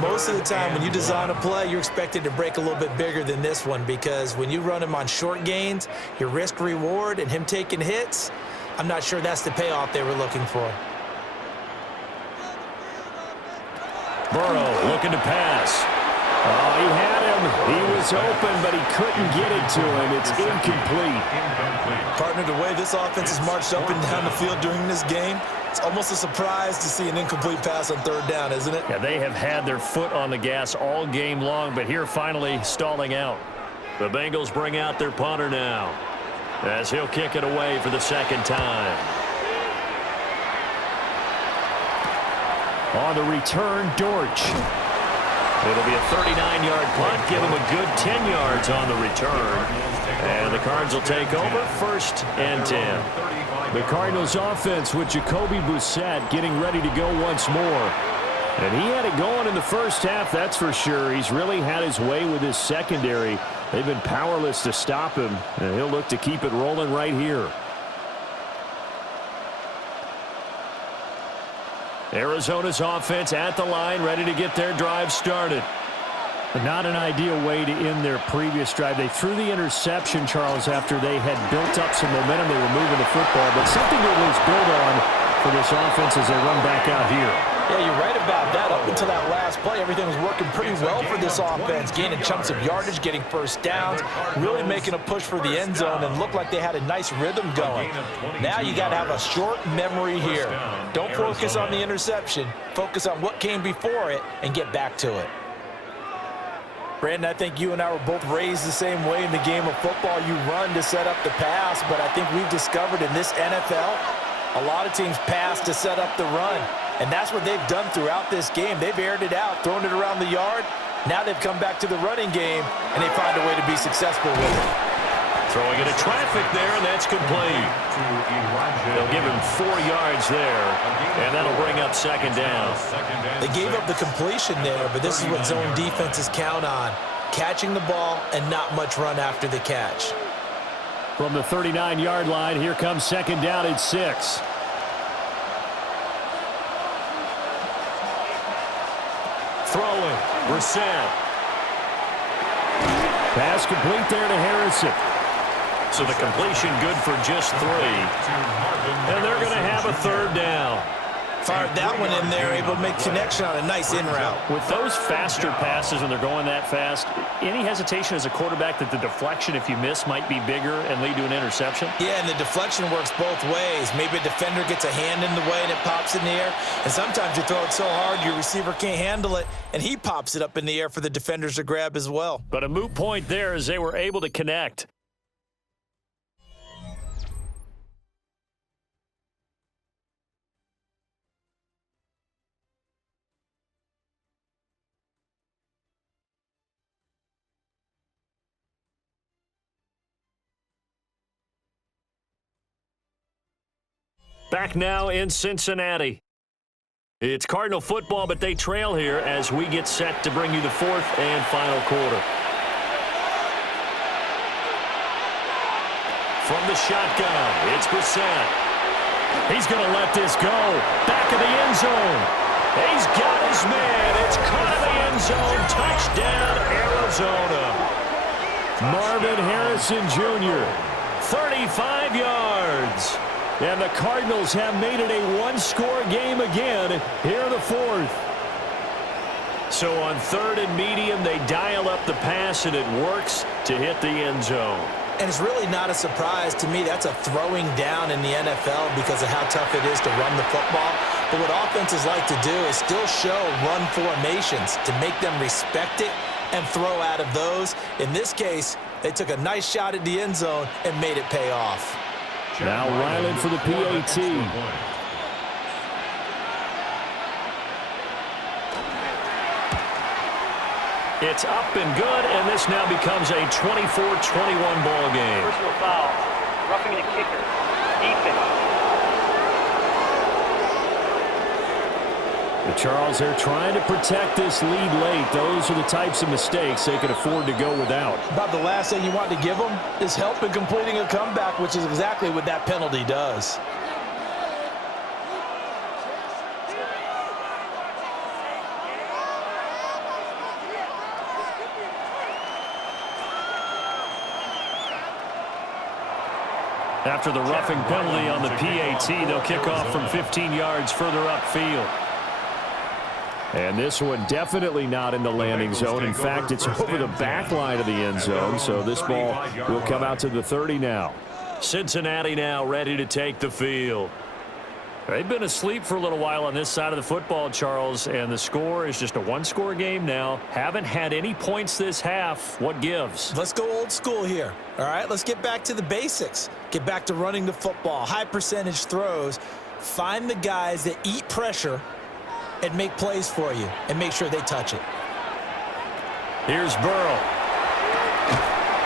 most of the time when you design a play, you're expected to break a little bit bigger than this one, because when you run him on short gains, your risk-reward and him taking hits, I'm not sure that's the payoff they were looking for. Burrow looking to pass. Oh, he had him. He was open, but he couldn't get it to him. It's incomplete. Partner, the way this offense has marched up and down the field during this game, it's almost a surprise to see an incomplete pass on third down, isn't it? Yeah, they have had their foot on the gas all game long, but here finally stalling out. The Bengals bring out their punter now as he'll kick it away for the second time. On the return, Dortch. It'll be a 39-yard punt. Give him a good 10 yards on the return. And the Cards will take over 1st and 10. The Cardinals offense with Jacoby Brissett getting ready to go once more. And he had it going in the first half, that's for sure. He's really had his way with his secondary. They've been powerless to stop him, and he'll look to keep it rolling right here. Arizona's offense at the line, ready to get their drive started. Not an ideal way to end their previous drive. They threw the interception, Charles, after they had built up some momentum. They were moving the football, but something to at least build on for this offense as they run back out here. Yeah, you're right about that. Up until that last play, everything was working pretty well for this offense, gaining chunks of yardage, getting first downs, really making a push for the end zone, and looked like they had a nice rhythm going. Now you got to have a short memory here. Don't focus on the interception. Focus on what came before it and get back to it. Brandon, I think you and I were both raised the same way in the game of football. You run to set up the pass, but I think we've discovered in this NFL, a lot of teams pass to set up the run. And that's what they've done throughout this game. They've aired it out, thrown it around the yard. Now they've come back to the running game, and they find a way to be successful with it. Throwing into traffic there, and that's complete. They'll give him 4 yards there, and that'll bring up 2nd down. They gave up the completion there, but this is what zone defenses count on. Catching the ball and not much run after the catch. From the 39-yard line, here comes 2nd down at 6. Throwing, Brissett. Pass complete there to Harrison. So the completion good for just 3. And they're going to have a 3rd down. Fired that one in there, able to make connection on a nice in route. With those faster passes when they're going that fast, any hesitation as a quarterback that the deflection, if you miss, might be bigger and lead to an interception? Yeah, and the deflection works both ways. Maybe a defender gets a hand in the way and it pops in the air. And sometimes you throw it so hard your receiver can't handle it, and he pops it up in the air for the defenders to grab as well. But a moot point there as they were able to connect. Back now in Cincinnati. It's Cardinal football, but they trail here as we get set to bring you the 4th and final quarter. From the shotgun, it's Brissett. He's going to let this go. Back of the end zone. He's got his man. It's caught in the end zone. Touchdown, Arizona. Marvin Harrison Jr., 35 yards. And the Cardinals have made it a one-score game again here in the 4th. So on 3rd and medium, they dial up the pass, and it works to hit the end zone. And it's really not a surprise to me. That's a throwing down in the NFL because of how tough it is to run the football. But what offenses like to do is still show run formations to make them respect it and throw out of those. In this case, they took a nice shot at the end zone and made it pay off. Now Ryland for the PAT. It's up and good, and this now becomes a 24-21 ball game. Personal foul, roughing the kicker, defense. But Charles, they're trying to protect this lead late. Those are the types of mistakes they can afford to go without. About the last thing you want to give them is help in completing a comeback, which is exactly what that penalty does. After the roughing penalty on the PAT, they'll kick off from 15 yards further upfield. And this one definitely not in the landing zone. In fact, it's over the back line of the end zone, so this ball will come out to the 30 now. Cincinnati now ready to take the field. They've been asleep for a little while on this side of the football, Charles, and the score is just a one-score game now. Haven't had any points this half. What gives? Let's go old school here. All right, let's get back to the basics. Get back to running the football, high percentage throws. Find the guys that eat pressure and make plays for you, and make sure they touch it. Here's Burrow.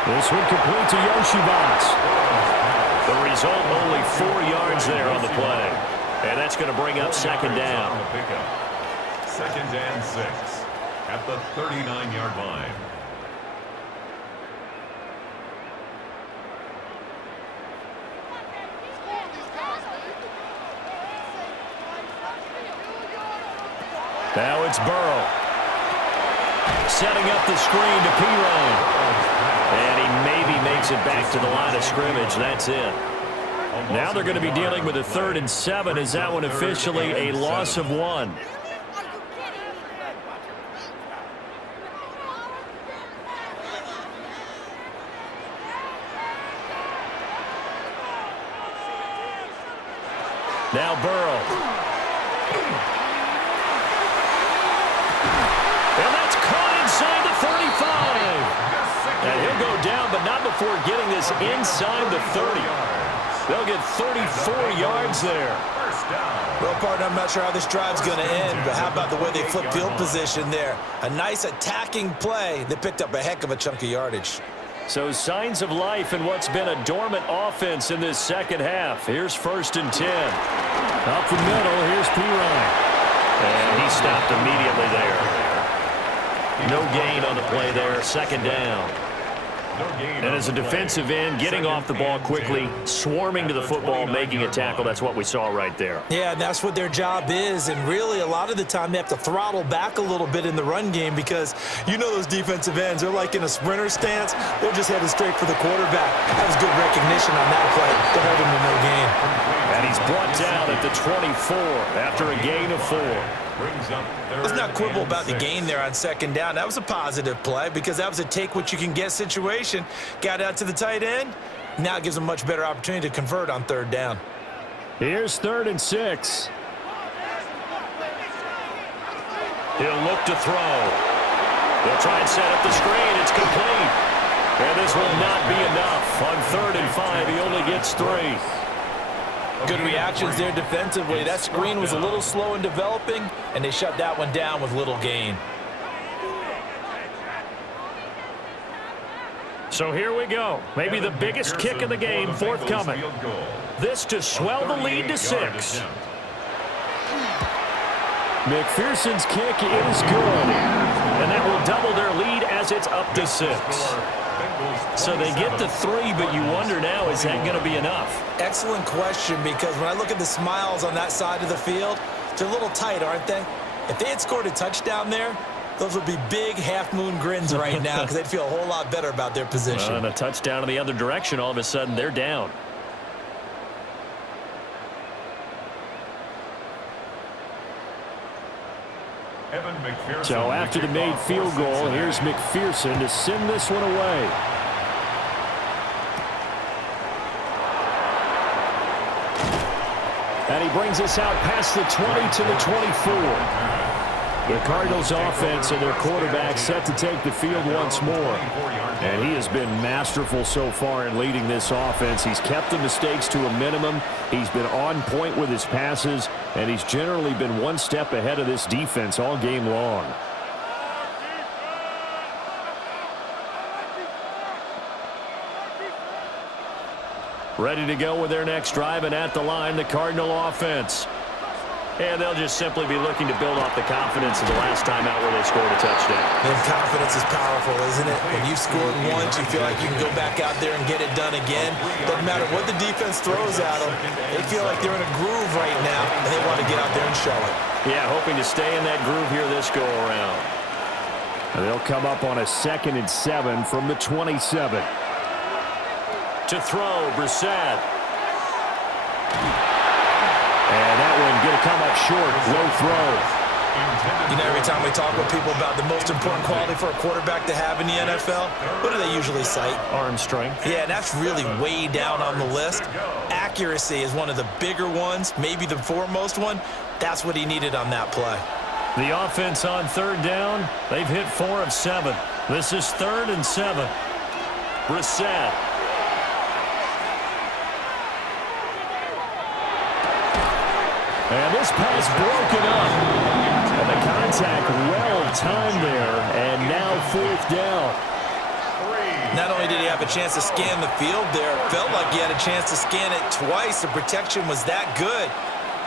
This one complete to Yoshibas. The result, only 4 yards there on the play. And that's going to bring up second down. Second and 6 at the 39-yard line. Now it's Burrow. Setting up the screen to Piron. And he maybe makes it back to the line of scrimmage. That's it. Now they're going to be dealing with a 3rd and 7. Is that one officially a loss of 1? Now Burrow. And that's caught inside the 35. And he'll go down, but not before getting this inside the 30. They'll get 34 yards there. Well, partner, I'm not sure how this drive's going to end, but how about the way they flip field position there? A nice attacking play that picked up a heck of a chunk of yardage. So signs of life in what's been a dormant offense in this second half. Here's 1st and 10. Up the middle, here's Piron. And he stopped immediately there. No gain on the play there. Second down. And as a defensive end, getting off the ball quickly, swarming to the football, making a tackle, that's what we saw right there. Yeah, and that's what their job is. And really, a lot of the time, they have to throttle back a little bit in the run game because you know those defensive ends, they're like in a sprinter stance. They're just headed straight for the quarterback. That was good recognition on that play to hold him to no gain. And he's brought down at the 24 after a gain of 4. Let's not quibble about the gain there on second down. That was a positive play because that was a take-what-you-can-get situation. Got out to the tight end. Now it gives them a much better opportunity to convert on 3rd down. Here's 3rd and 6. He'll look to throw. They'll try and set up the screen. It's complete. And this will not be enough. On 3rd and 5, he only gets 3. Good reactions there defensively. That screen was a little slow in developing, and they shut that one down with little gain. So here we go. Maybe the biggest kick of the game forthcoming. This to swell the lead to 6. McPherson's kick is good. And that will double their lead as it's up to 6. So they get to 3, but you wonder now, is that going to be enough? Excellent question, because when I look at the smiles on that side of the field, they're a little tight, aren't they? If they had scored a touchdown there, those would be big half-moon grins right now because they'd feel a whole lot better about their position. And a touchdown in the other direction, all of a sudden, they're down. So after the made field goal, here's McPherson to send this one away. And he brings us out past the 20 to the 24. The Cardinals offense and their quarterback set to take the field once more. And he has been masterful so far in leading this offense. He's kept the mistakes to a minimum. He's been on point with his passes. And he's generally been one step ahead of this defense all game long. Ready to go with their next drive, and at the line, the Cardinal offense. And they'll just simply be looking to build off the confidence of the last time out where they scored a touchdown. And confidence is powerful, isn't it? When you've scored once, you feel like you can go back out there and get it done again. Doesn't matter what the defense throws at them. They feel like they're in a groove right now, and they want to get out there and show it. Yeah, hoping to stay in that groove here this go-around. And they'll come up on a 2nd and 7 from the 27. To throw, Brissett. And that one going to come up short. Low throw. You know, every time we talk with people about the most important quality for a quarterback to have in the NFL, what do they usually cite? Arm strength. Yeah, and that's really way down on the list. Accuracy is one of the bigger ones, maybe the foremost one. That's what he needed on that play. The offense on 3rd down, they've hit 4 of 7. This is 3rd and 7. Brissett. And this pass broken up. And the contact well timed there. And now 4th down. Not only did he have a chance to scan the field there, it felt like he had a chance to scan it twice. The protection was that good.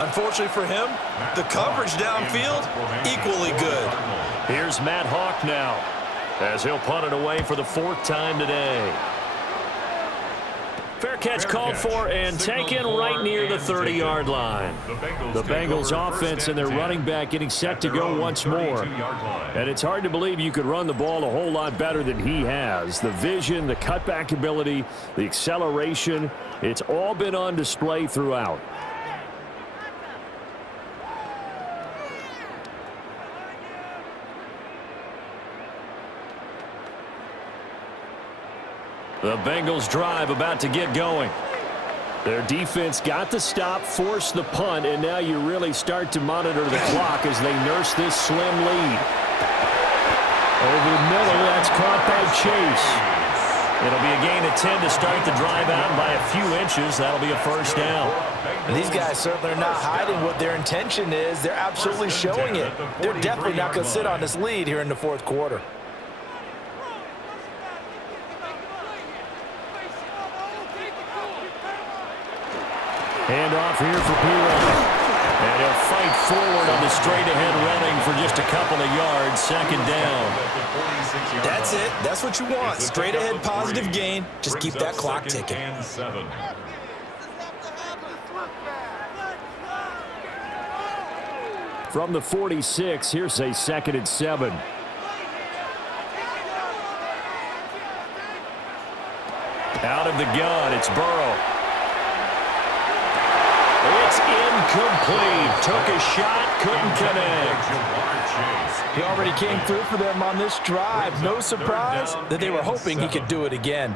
Unfortunately for him, the coverage downfield, equally good. Here's Matt Hawk now, as he'll punt it away for the 4th time today. Fair catch called for and taken right near the 30-yard line. The Bengals offense and their running back getting set to go once more. And it's hard to believe you could run the ball a whole lot better than he has. The vision, the cutback ability, the acceleration, it's all been on display throughout. The Bengals drive about to get going. Their defense got the stop, forced the punt, and now you really start to monitor the clock as they nurse this slim lead. Over the middle, that's caught by Chase. It'll be a gain of 10 to start the drive out by a few inches. That'll be a first down. And these guys certainly are not hiding what their intention is. They're absolutely showing it. They're definitely not going to sit on this lead here in the 4th quarter. Handoff here for Tiburon. And he'll fight forward on the straight-ahead running for just a couple of yards. 2nd down. That's it. That's what you want. Straight-ahead positive gain. Just keep that clock ticking. From the 46, here's a 2nd and 7. Out of the gun, it's Burrow. It's incomplete. Took a shot, couldn't connect. He already came through for them on this drive. No surprise that they were hoping he could do it again.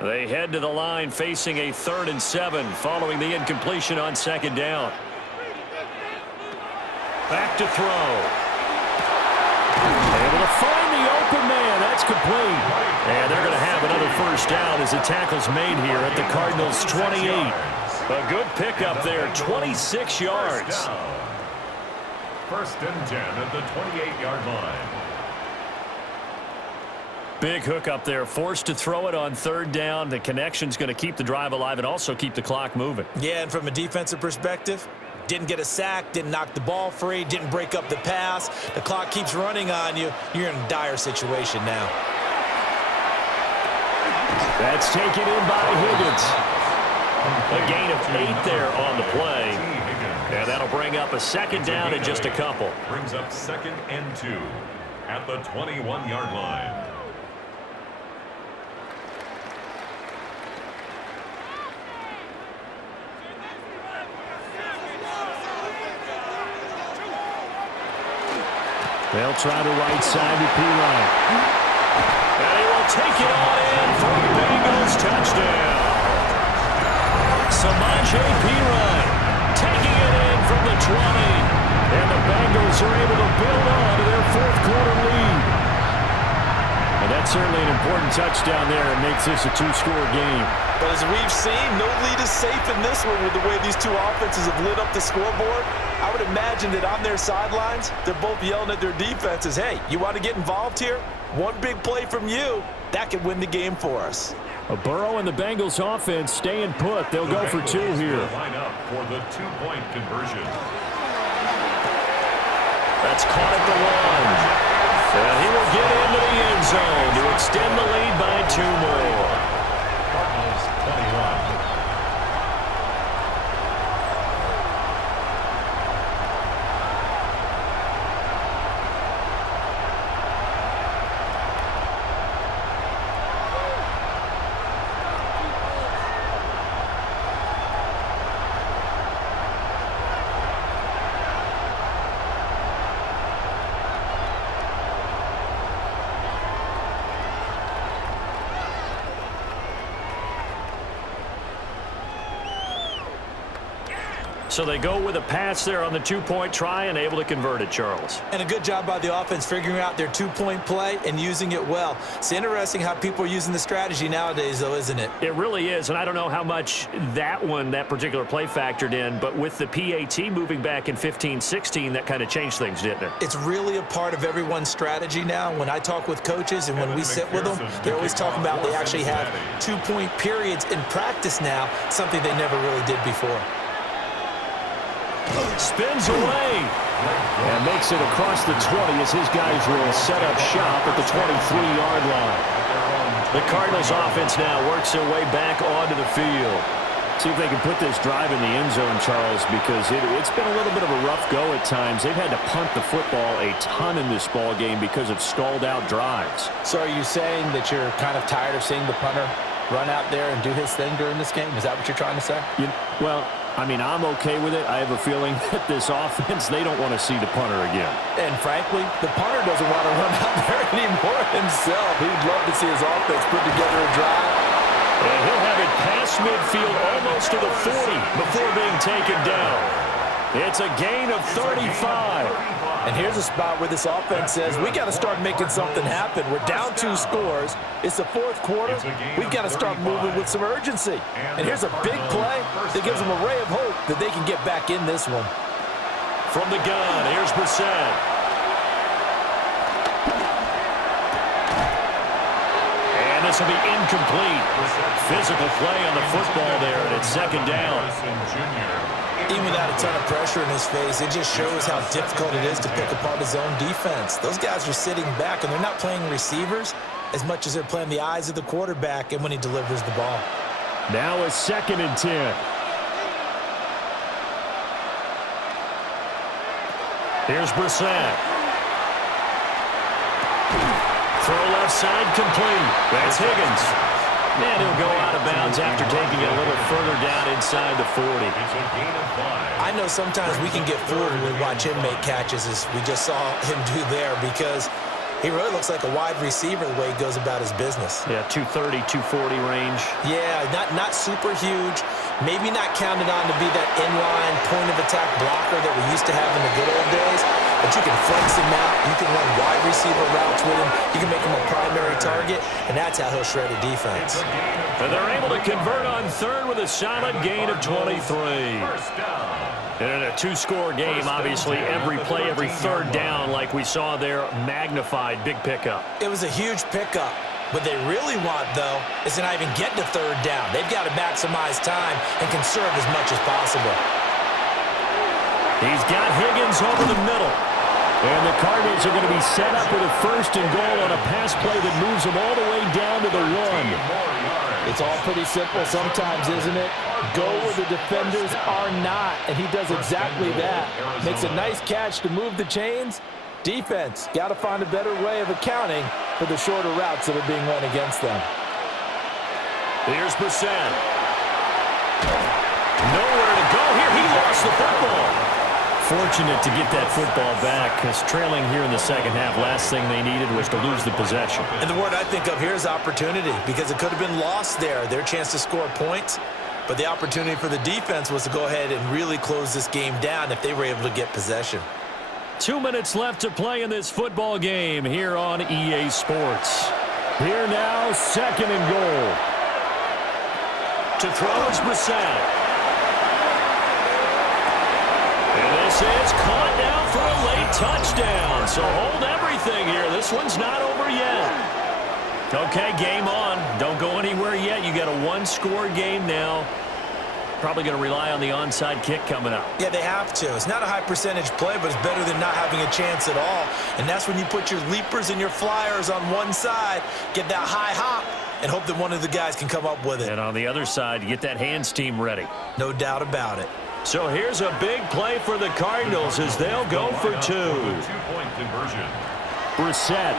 They head to the line facing a 3rd and 7 following the incompletion on 2nd down. Back to throw. Able to find the open man. That's complete. And they're going to have another first down as the tackle's made here at the Cardinals' 28. A good pickup there, 26 yards. 1st and 10 at the 28-yard line. Big hook up there, forced to throw it on 3rd down. The connection's going to keep the drive alive and also keep the clock moving. Yeah, and from a defensive perspective, didn't get a sack, didn't knock the ball free, didn't break up the pass. The clock keeps running on you. You're in a dire situation now. That's taken in by Higgins. A gain of 8 there on the play. And that'll bring up a 2nd down in just a couple. Brings up 2nd and 2 at the 21-yard line. They'll try to right side with Tiburon. And he will take it on in for a Bengals touchdown. Samaje Perine taking it in from the 20. And the Bengals are able to build on to their 4th quarter lead. And that's certainly an important touchdown there. It makes this a 2-score game. But as we've seen, no lead is safe in this one with the way these two offenses have lit up the scoreboard. I would imagine that on their sidelines, they're both yelling at their defenses, hey, you want to get involved here? One big play from you, that could win the game for us. Burrow and the Bengals offense staying put. They'll go for 2 here. Line up for the 2-point conversion. That's caught at the 1. And he will get into the end zone to extend the lead by 2 more. Cardinals 21. so they go with a pass there on the two-point try and able to convert it, Charles. And a good job by the offense figuring out their two-point play and using it well. It's interesting how people are using the strategy nowadays, though, isn't it? It really is, and I don't know how much that particular play factored in, but with the PAT moving back in 15-16, that kind of changed things, didn't it? It's really a part of everyone's strategy now. When I talk with coaches and when we sit with them, they're always talking about they actually have two-point periods in practice now, something they never really did before. Spins away. And makes it across the 20 as his guys will set up shop at the 23-yard line. The Cardinals offense now works their way back onto the field. See if they can put this drive in the end zone, Charles, because it's been a little bit of a rough go at times. They've had to punt the football a ton in this ball game because of stalled-out drives. So are you saying that you're kind of tired of seeing the punter run out there and do his thing during this game? Is that what you're trying to say? Well, I mean, I'm okay with it. I have a feeling that this offense, they don't want to see the punter again. And frankly, the punter doesn't want to run out there anymore himself. He'd love to see his offense put together a drive. And he'll have it past midfield almost to the 40 before being taken down. It's a gain of 35. And here's a spot where this offense says, we got to start making something happen. We're down 2 scores. It's the 4th quarter. We've got to start moving with some urgency. And here's a big play that gives them a ray of hope that they can get back in this one. From the gun, here's Brissett. And this will be incomplete. Physical play on the football there, and it's 2nd down. Even without a ton of pressure in his face, it just shows how difficult it is to pick apart his own defense. Those guys are sitting back, and they're not playing receivers as much as they're playing the eyes of the quarterback and when he delivers the ball. Now a 2nd and 10. Here's Brissett. Throw left side complete. That's Higgins. And he'll go out of bounds after taking it a little further down inside the 40. I know sometimes we can get fooled when we watch him make catches, as we just saw him do there, because he really looks like a wide receiver the way he goes about his business. Yeah, 230, 240 range. Yeah, not super huge. Maybe not counted on to be that inline point-of-attack blocker that we used to have in the good old days. But you can flex him out. You can run wide receiver routes with him. You can make him a primary target, and that's how he'll shred a defense. And they're able to convert on 3rd with a solid gain of 23. And in a 2-score game, obviously, every play, every 3rd down, like we saw there, magnified, big pickup. It was a huge pickup. What they really want, though, is to not even get to 3rd down. They've got to maximize time and conserve as much as possible. He's got Higgins over the middle. And the Cardinals are going to be set up with a 1st and goal on a pass play that moves them all the way down to the 1. It's all pretty simple sometimes, isn't it? Go where the defenders are not, and he does exactly that. Makes a nice catch to move the chains. Defense, got to find a better way of accounting for the shorter routes that are being run against them. Here's Brissett. Nowhere to go here. He lost the football. Fortunate to get that football back, because trailing here in the 2nd half, last thing they needed was to lose the possession. And the word I think of here is opportunity, because it could have been lost there, their chance to score points. But the opportunity for the defense was to go ahead and really close this game down if they were able to get possession. 2 minutes left to play in this football game here on EA Sports. Here now, 2nd and goal. To throw is Brissett. And this is caught now for a late touchdown. So hold everything here. This one's not over yet. Okay, game on. Don't go anywhere yet. You got a 1-score game now. Probably going to rely on the onside kick coming up. Yeah, they have to. It's not a high percentage play, but it's better than not having a chance at all. And that's when you put your leapers and your flyers on one side, get that high hop, and hope that one of the guys can come up with it. And on the other side, get that hands team ready. No doubt about it. So here's a big play for the Cardinals as they'll go for 2. Two-point conversion. Brissett.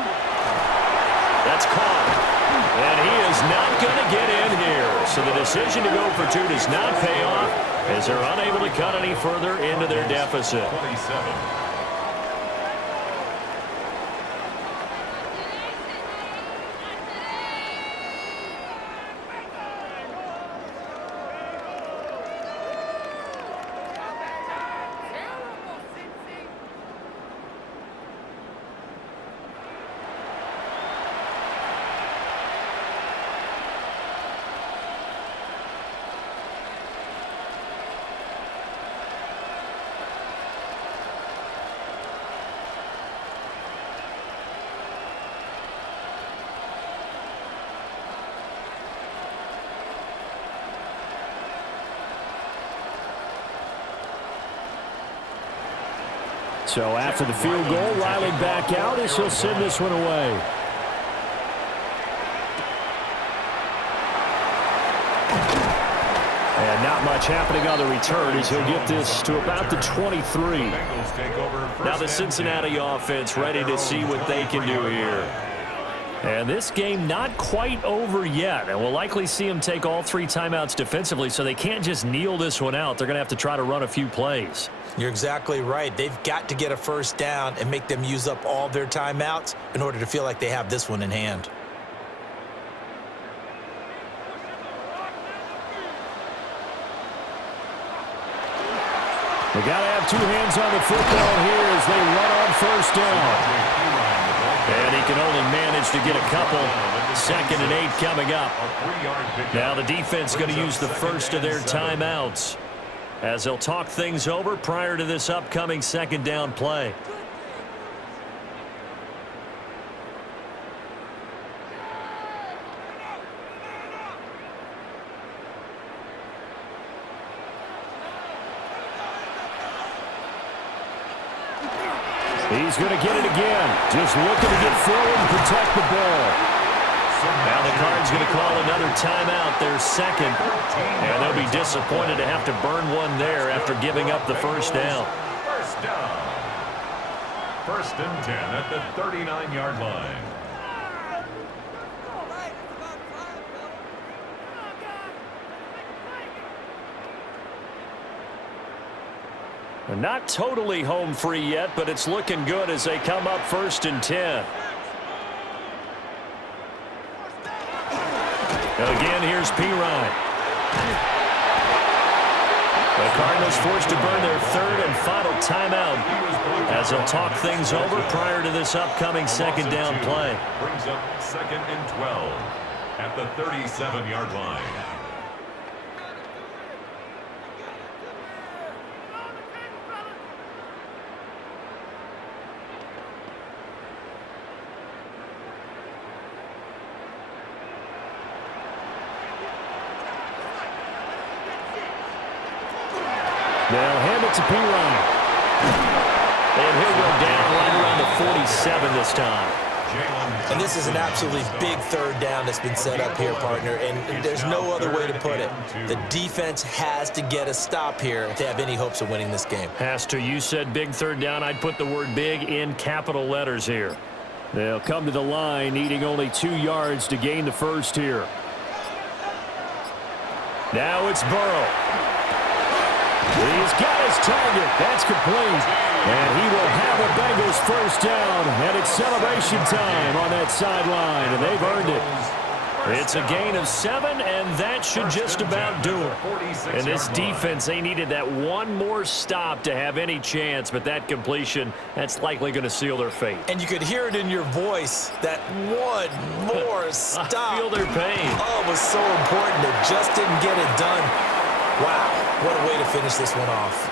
That's caught. And he is not going to get in here. So the decision to go for 2 does not pay off as they're unable to cut any further into their deficit. 27. So after the field goal, Riley back out as he'll send this one away. And not much happening on the return as he'll get this to about the 23. Now the Cincinnati offense ready to see what they can do here. And this game not quite over yet. And we'll likely see them take all 3 timeouts defensively, so they can't just kneel this one out. They're going to have to try to run a few plays. You're exactly right. They've got to get a first down and make them use up all their timeouts in order to feel like they have this one in hand. They got to have 2 hands on the football here as they run on first down. And he can only manage to get a couple. 2nd and 8 coming up. Now the defense going to use the first of their timeouts as they'll talk things over prior to this upcoming 2nd down play. He's going to get it again. Just looking to get forward and protect the ball. Now the Cards going to call another timeout, their 2nd. And they'll be disappointed to have to burn one there after giving up the first down. First down. 1st and 10 at the 39-yard line. Not totally home free yet, but it's looking good as they come up 1st and 10. Again, here's Piron. The Cardinals forced to burn their 3rd and final timeout as they'll talk things over prior to this upcoming 2nd down play. Brings up 2nd and 12 at the 37-yard line. They'll hand it to Piron. And he'll go down right around the 47 this time. And this is an absolutely big 3rd down that's been set up here, partner, and there's no other way to put it. The defense has to get a stop here if they have any hopes of winning this game. Has to. You said big 3rd down. I'd put the word big in capital letters here. They'll come to the line needing only 2 yards to gain the first here. Now it's Burrow. He's got his target. That's complete. And he will have the Bengals first down. And it's celebration time on that sideline. And they've earned it. It's a gain of 7, and that should just about do it. And this defense, they needed that one more stop to have any chance. But that completion, that's likely going to seal their fate. And you could hear it in your voice, that one more stop. I feel their pain. Oh, it was so important. They just didn't get it done. Wow, what a way to finish this one off.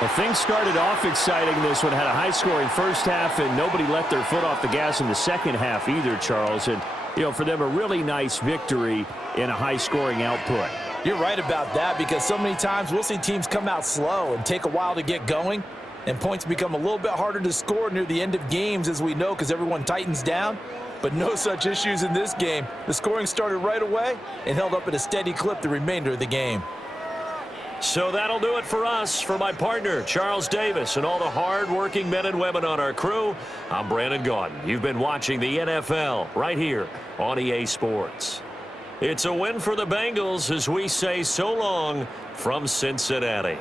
Well, things started off exciting. This one had a high-scoring first half, and nobody let their foot off the gas in the second half either, Charles. And, you know, for them, a really nice victory in a high-scoring output. You're right about that, because so many times we'll see teams come out slow and take a while to get going, and points become a little bit harder to score near the end of games, as we know, because everyone tightens down. But no such issues in this game. The scoring started right away and held up at a steady clip the remainder of the game. So that'll do it for us. For my partner, Charles Davis, and all the hard-working men and women on our crew, I'm Brandon Gaudin. You've been watching the NFL right here on EA Sports. It's a win for the Bengals as we say so long from Cincinnati.